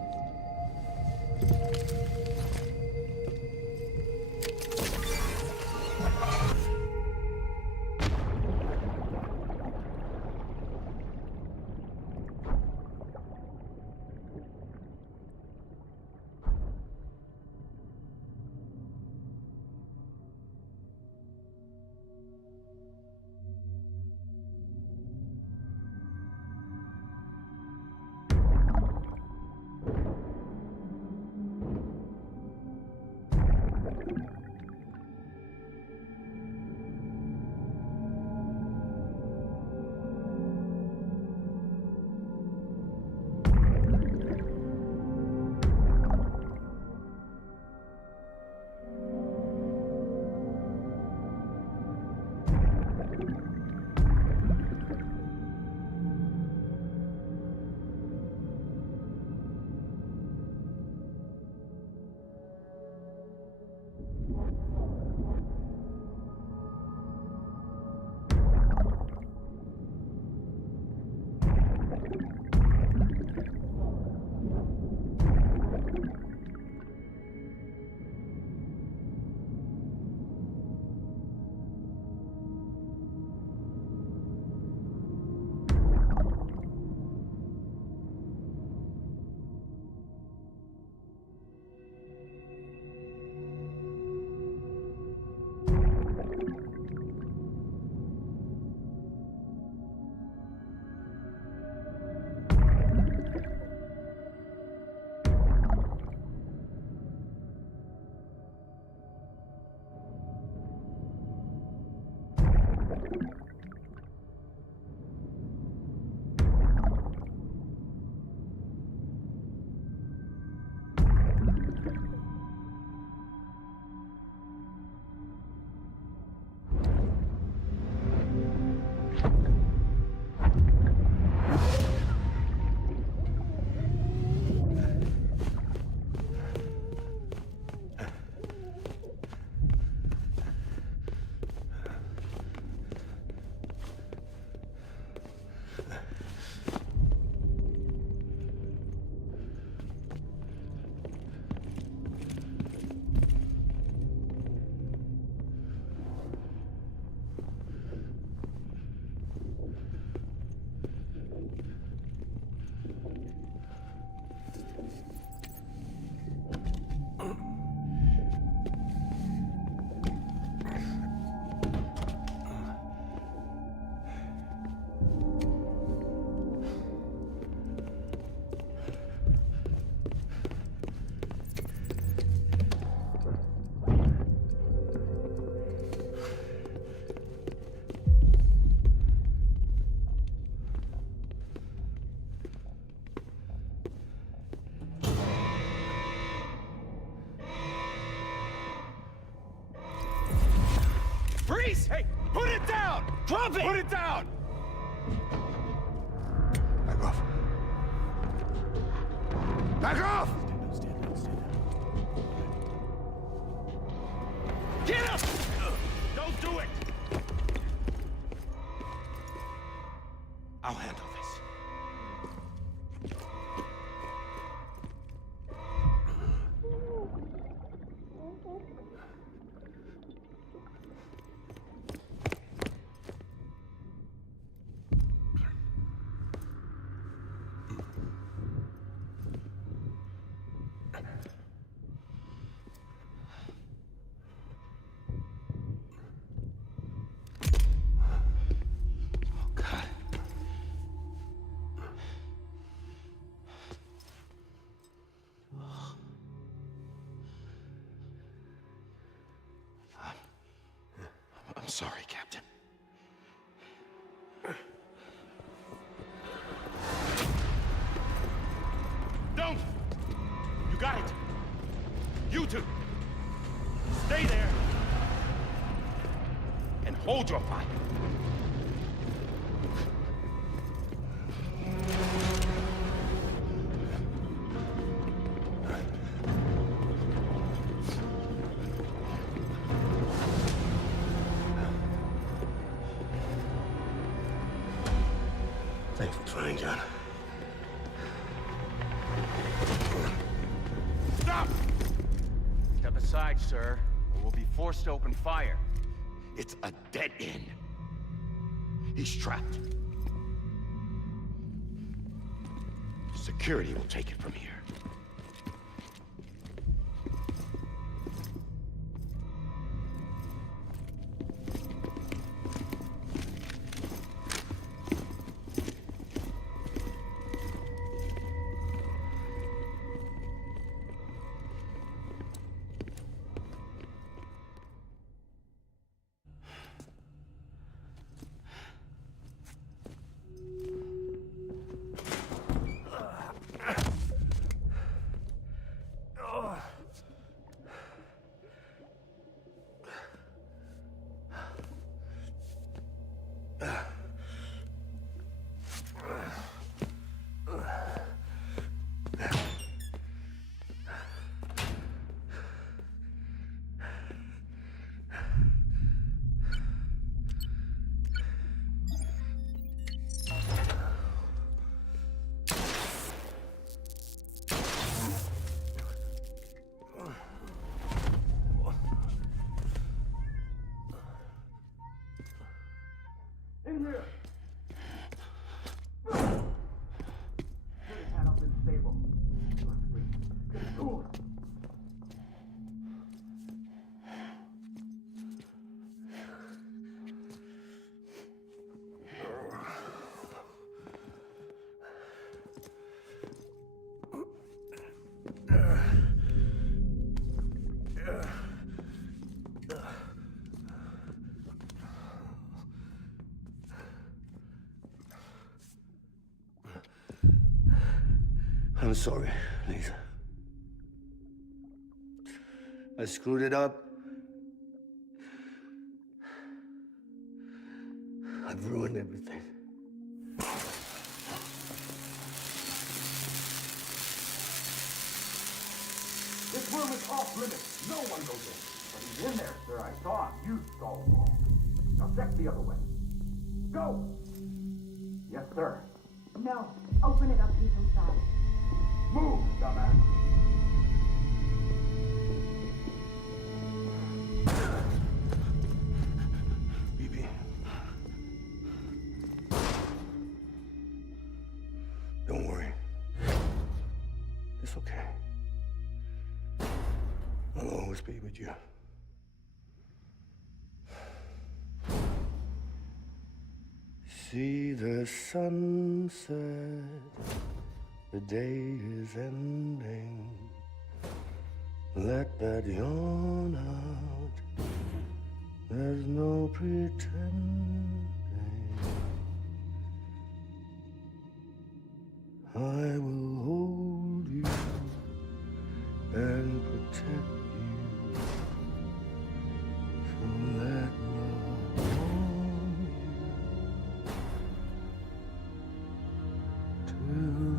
Freeze! Hey, put it down! Drop it! Put it down! Back off. Back off! Get up! Don't do it! sorry, Captain. Don't! You got it! You two! Stay there! And hold your fire! Thanks for trying, John. Stop! Step aside, sir, or we'll be forced to open fire. It's a dead end. He's trapped. Security will take it from here. I'm sorry, Lazer. I screwed it up. I've ruined everything. This room is off limits. No one goes in. But he's in there, sir. I saw him. You saw him all. Now check the other way. Go! Yes, sir. No. Open it up. He's inside. Move, dumbass. BB. Don't worry. It's okay. I'll always be with you. See the sunset. The day is ending. Let that yawn out. There's no pretending. I will hold you and protect you. So let love warm you till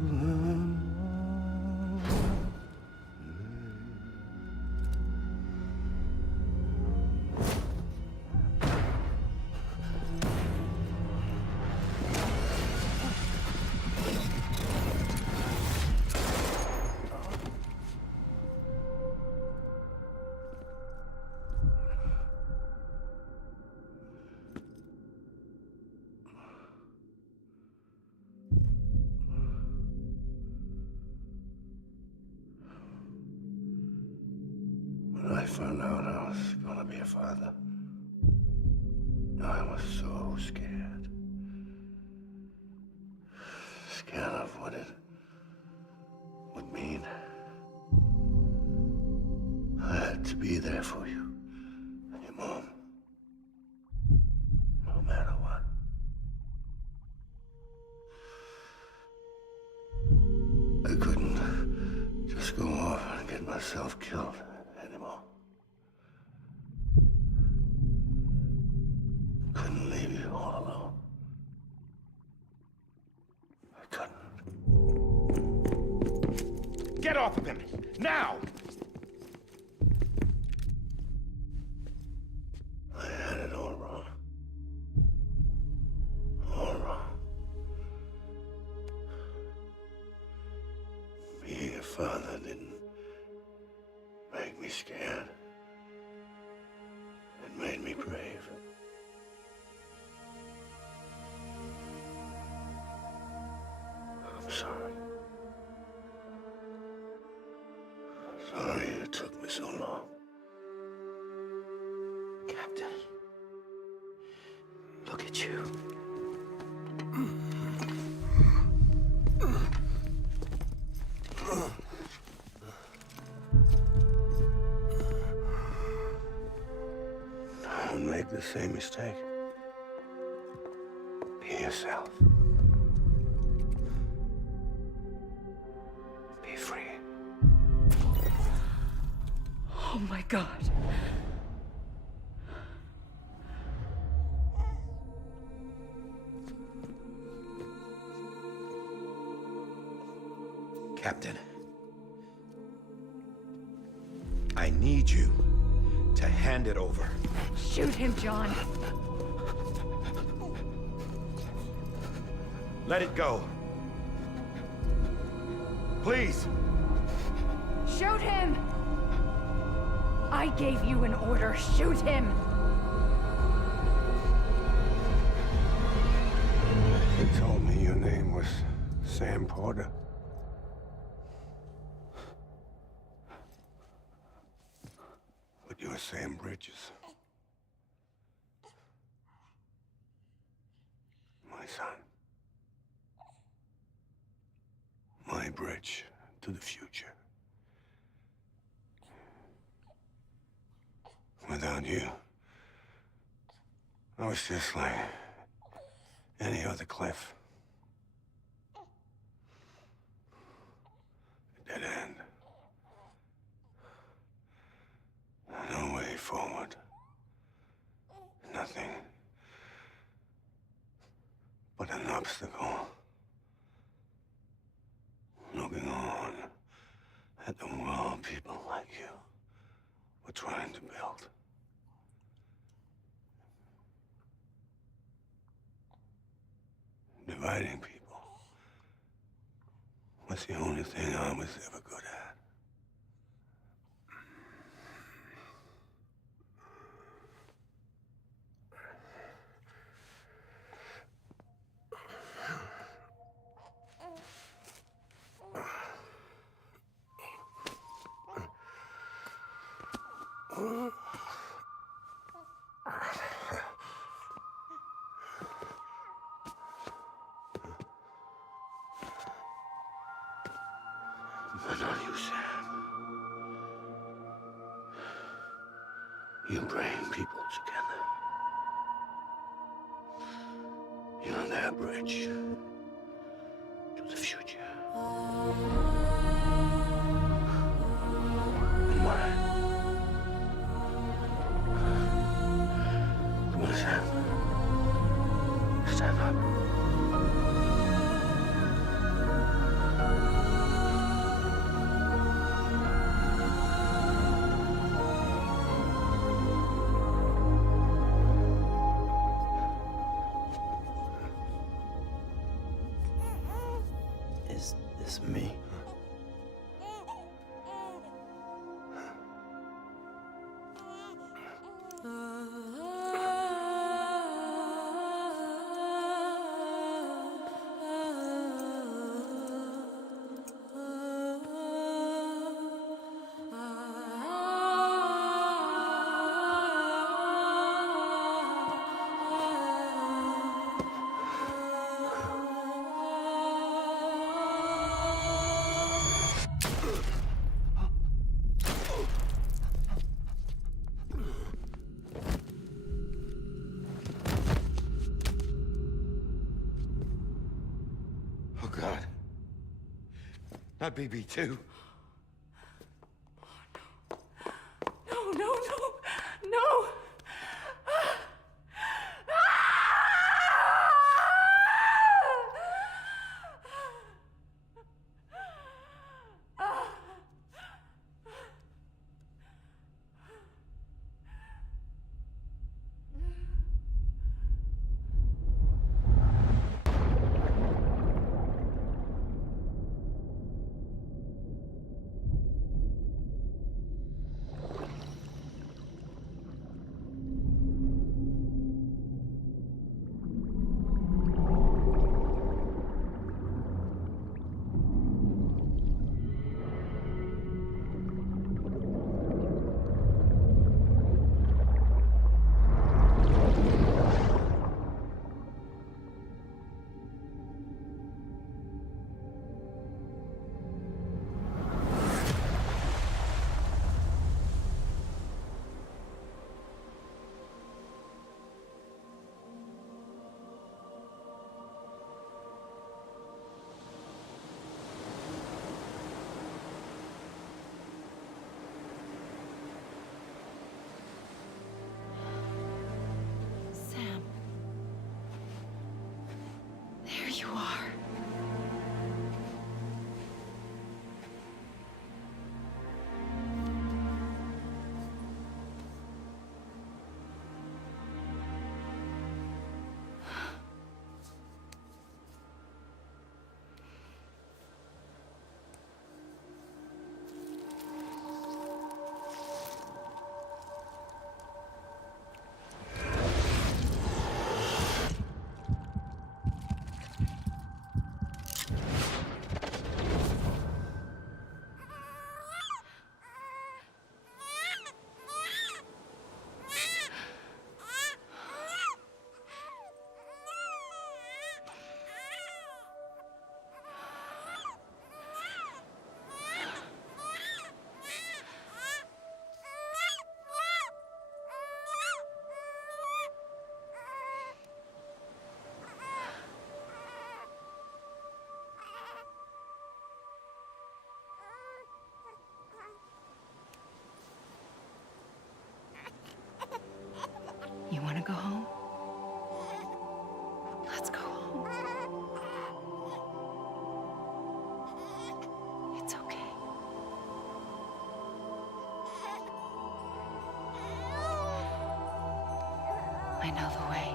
the When I found out I was gonna be a father, I was so scared. Scared of what it would mean. I had to be there for you and your mom. myself killed anymore. Couldn't leave you all alone. I couldn't. Get off of him! Now! I had it all wrong. All wrong. Being a father didn't make me scared. It made me brave. I'm sorry. Sorry it took me so long. Captain, look at you. Don't make the same mistake. Be yourself. Be free. Oh my God. Captain, I need you to hand it over. Shoot him, John. Let it go. Please. Shoot him! I gave you an order. Shoot him! You told me your name was Sam Porter. But you're Sam Bridges. My son. My bridge to the future. Without you, I was just like any other Cliff. A dead end. No way forward. Nothing but an obstacle. Looking on at the world people like you were trying to build. Dividing people was the only thing I was ever good at. But not you, Sam. You bring people together. You're their bridge to the future. And mine. Come on, Sam. Stand up. Is this me? Oh, God. Not BB2. are. You want to go home? Let's go home. It's okay. I know the way.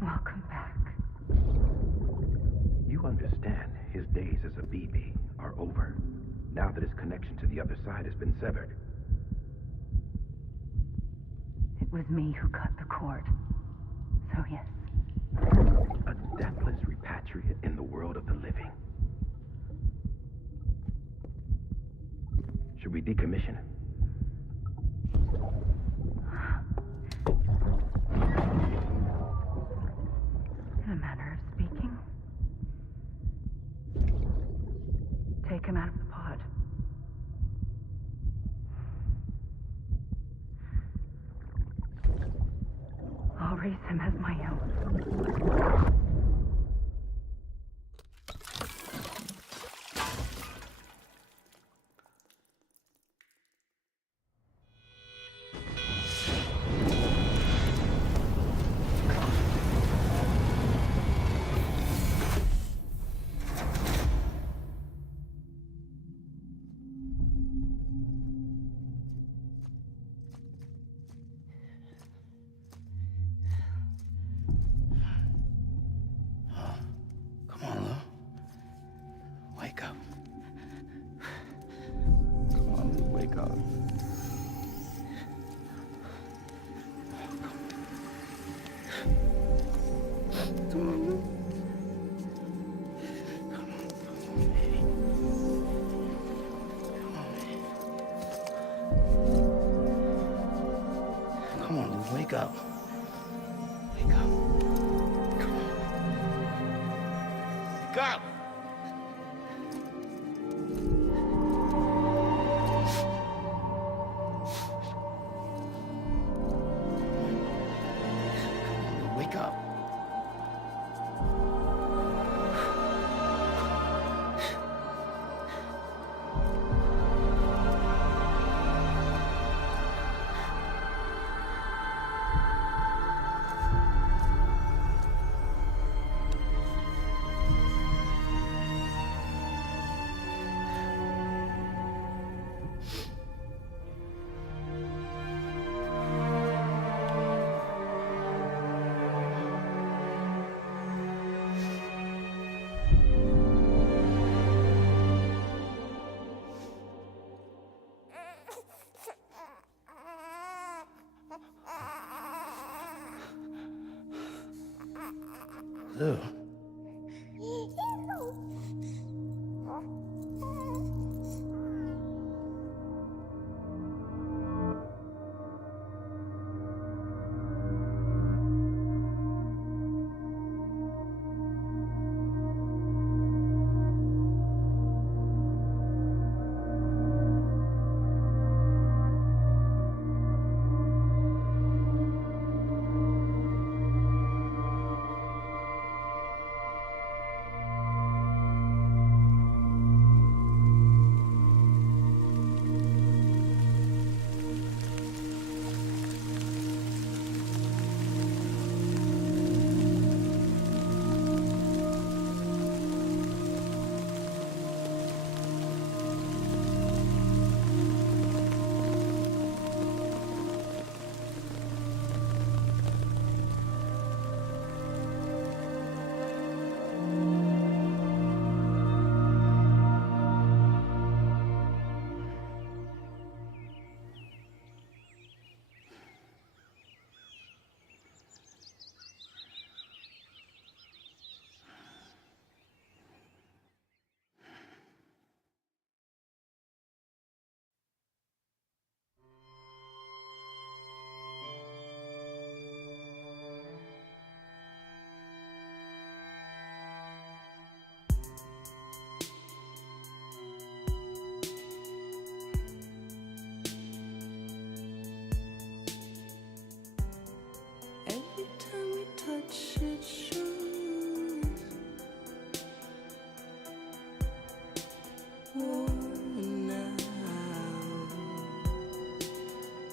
Welcome back. You understand his days as a BB are over, now that his connection to the other side has been severed. It was me who cut the cord. So yes. A deathless repatriate in the world of the living. Should we decommission him? In a manner of speaking. Take him out of the pod. I'll raise him as my own. Come on, Lou, wake up. Wake up. Come on. Wake up! Wake up. Ew. Every time we touch it shows. Worn out,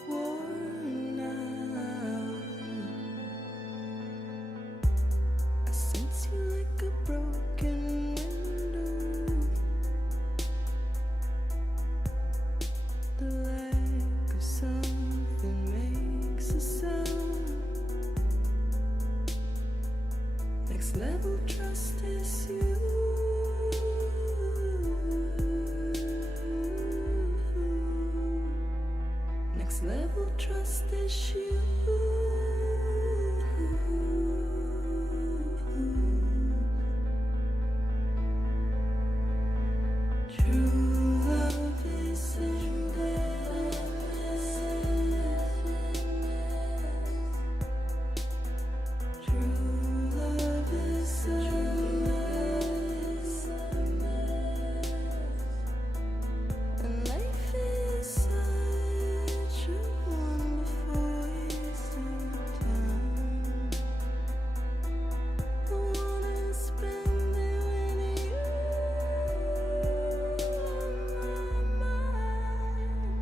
worn out. I sense you like a broken window. The lack of something makes a sound. Next level trust is you. Next level trust is you. True love is in deadness. True love is a mess. And life is such a wonderful waste of time. I wanna spend it with you on my mind.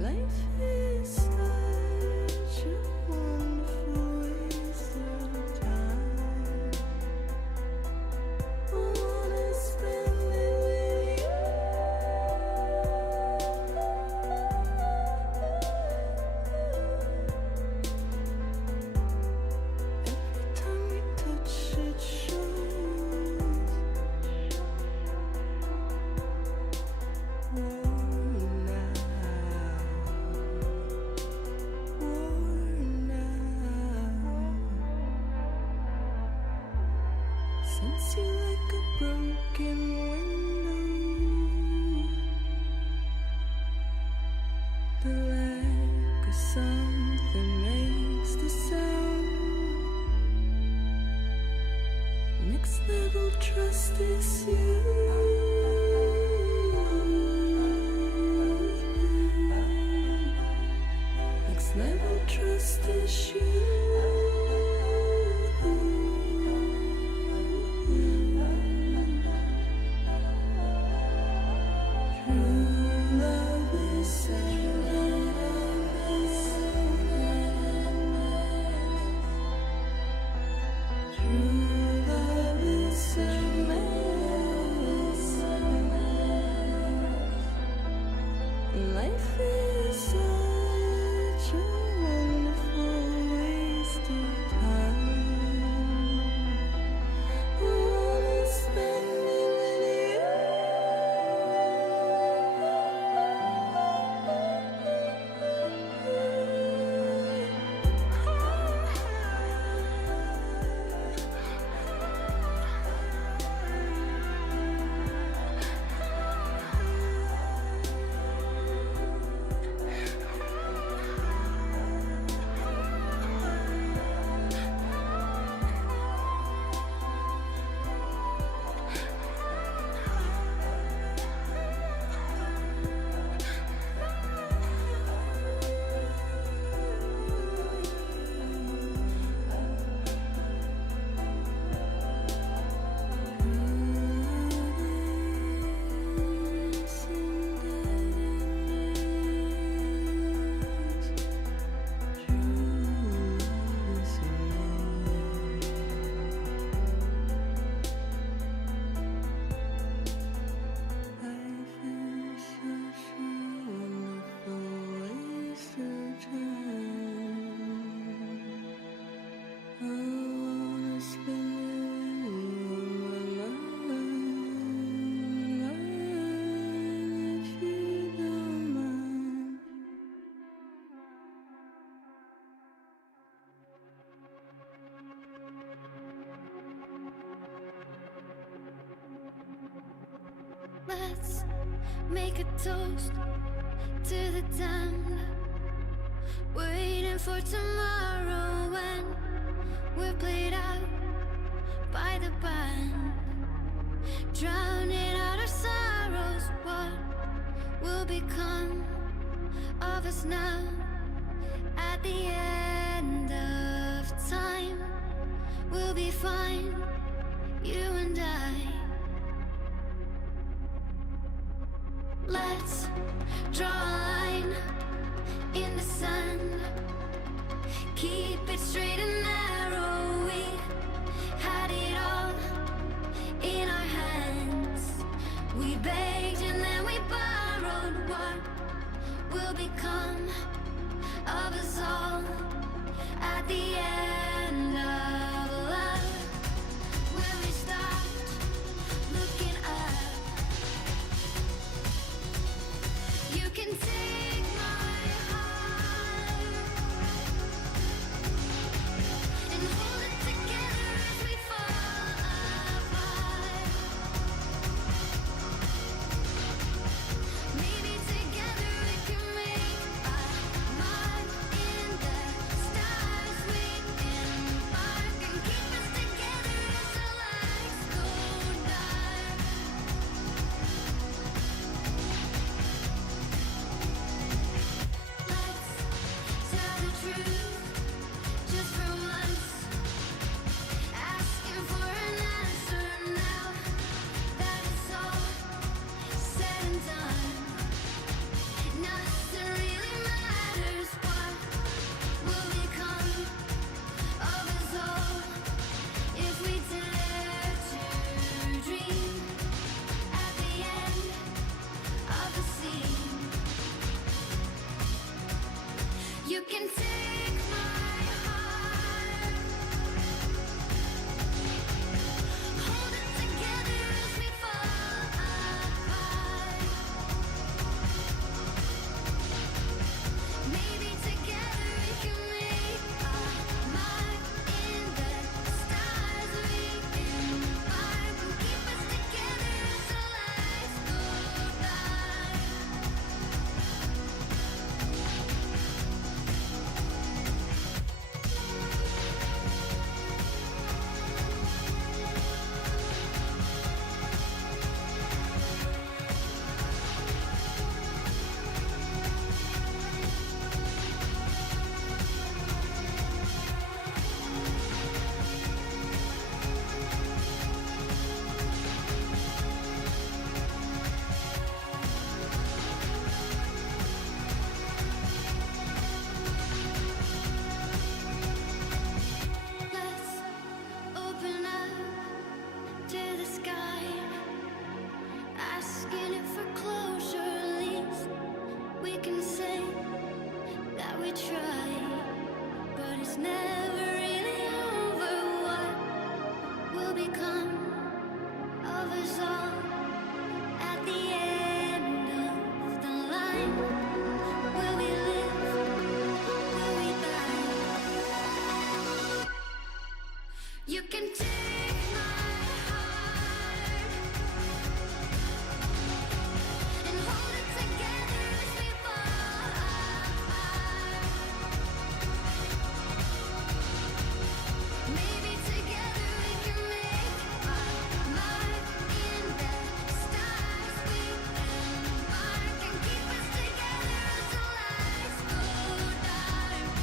Life is such a wonderful waste of time. I wanna spend it with you. Every time we touch it shows. Worn out, worn out. Sense you like a broken window. The lack of something makes the sound. Next level trust is you. Next level trust is you. Let's make a toast to the damned, waiting for tomorrow when we're played out by the band, drowning out our sorrows. What will become of us now at the end of time? We'll be fine, you and I. Let's draw a line in the sand, keep it straight and narrow. We had it all in our hands. We begged and then we borrowed. What will become of us all at the end of love? When we stopped looking up, you can take my heart and hold it together as we fall apart. Maybe together we can make a mark in the stars. We embark and keep us together as the lights go dark. Let's tell the truth just for once, asking for an answer now that it's all said and done. Nothing really matters. What will become of us all if we dare to dream at the end of the scene? You can take my heart, hold it together as we fall apart. Maybe together we can make a mark in the stars. We embark and keep us together as the lights go dark. Let's open up to the sky, asking it for closure. At least we can say that we tried, but it's never really over. What will become of us all at the end of the line? Will we live? Will we die? You can take my heart and hold it together as we fall apart. Maybe together we can make a mark in the stars. We embark and keep us together as the lights go dark.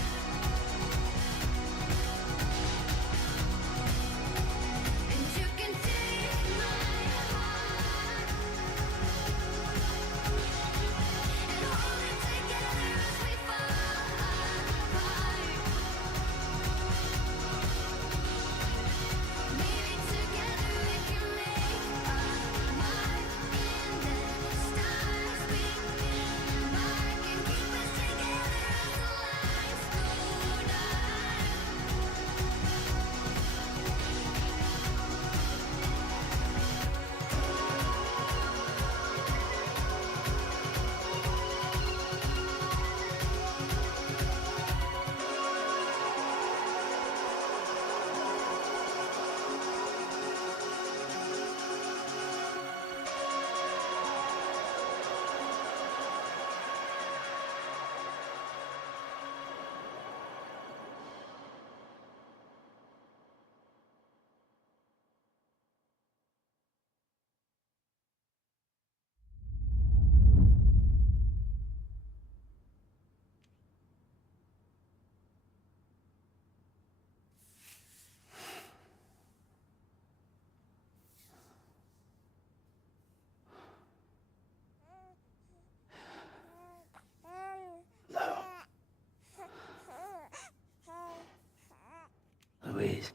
please.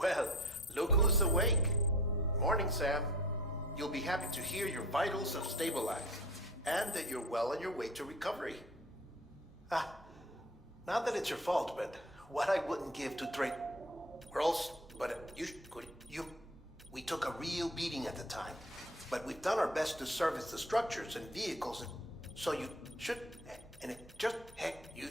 Well, look who's awake. Morning, Sam. You'll be happy to hear your vitals have stabilized, and that you're well on your way to recovery. Ah, not that it's your fault, but what I wouldn't give to trade girls, but we took a real beating at the time. But we've done our best to service the structures and vehicles, so you should, and it just, heck, you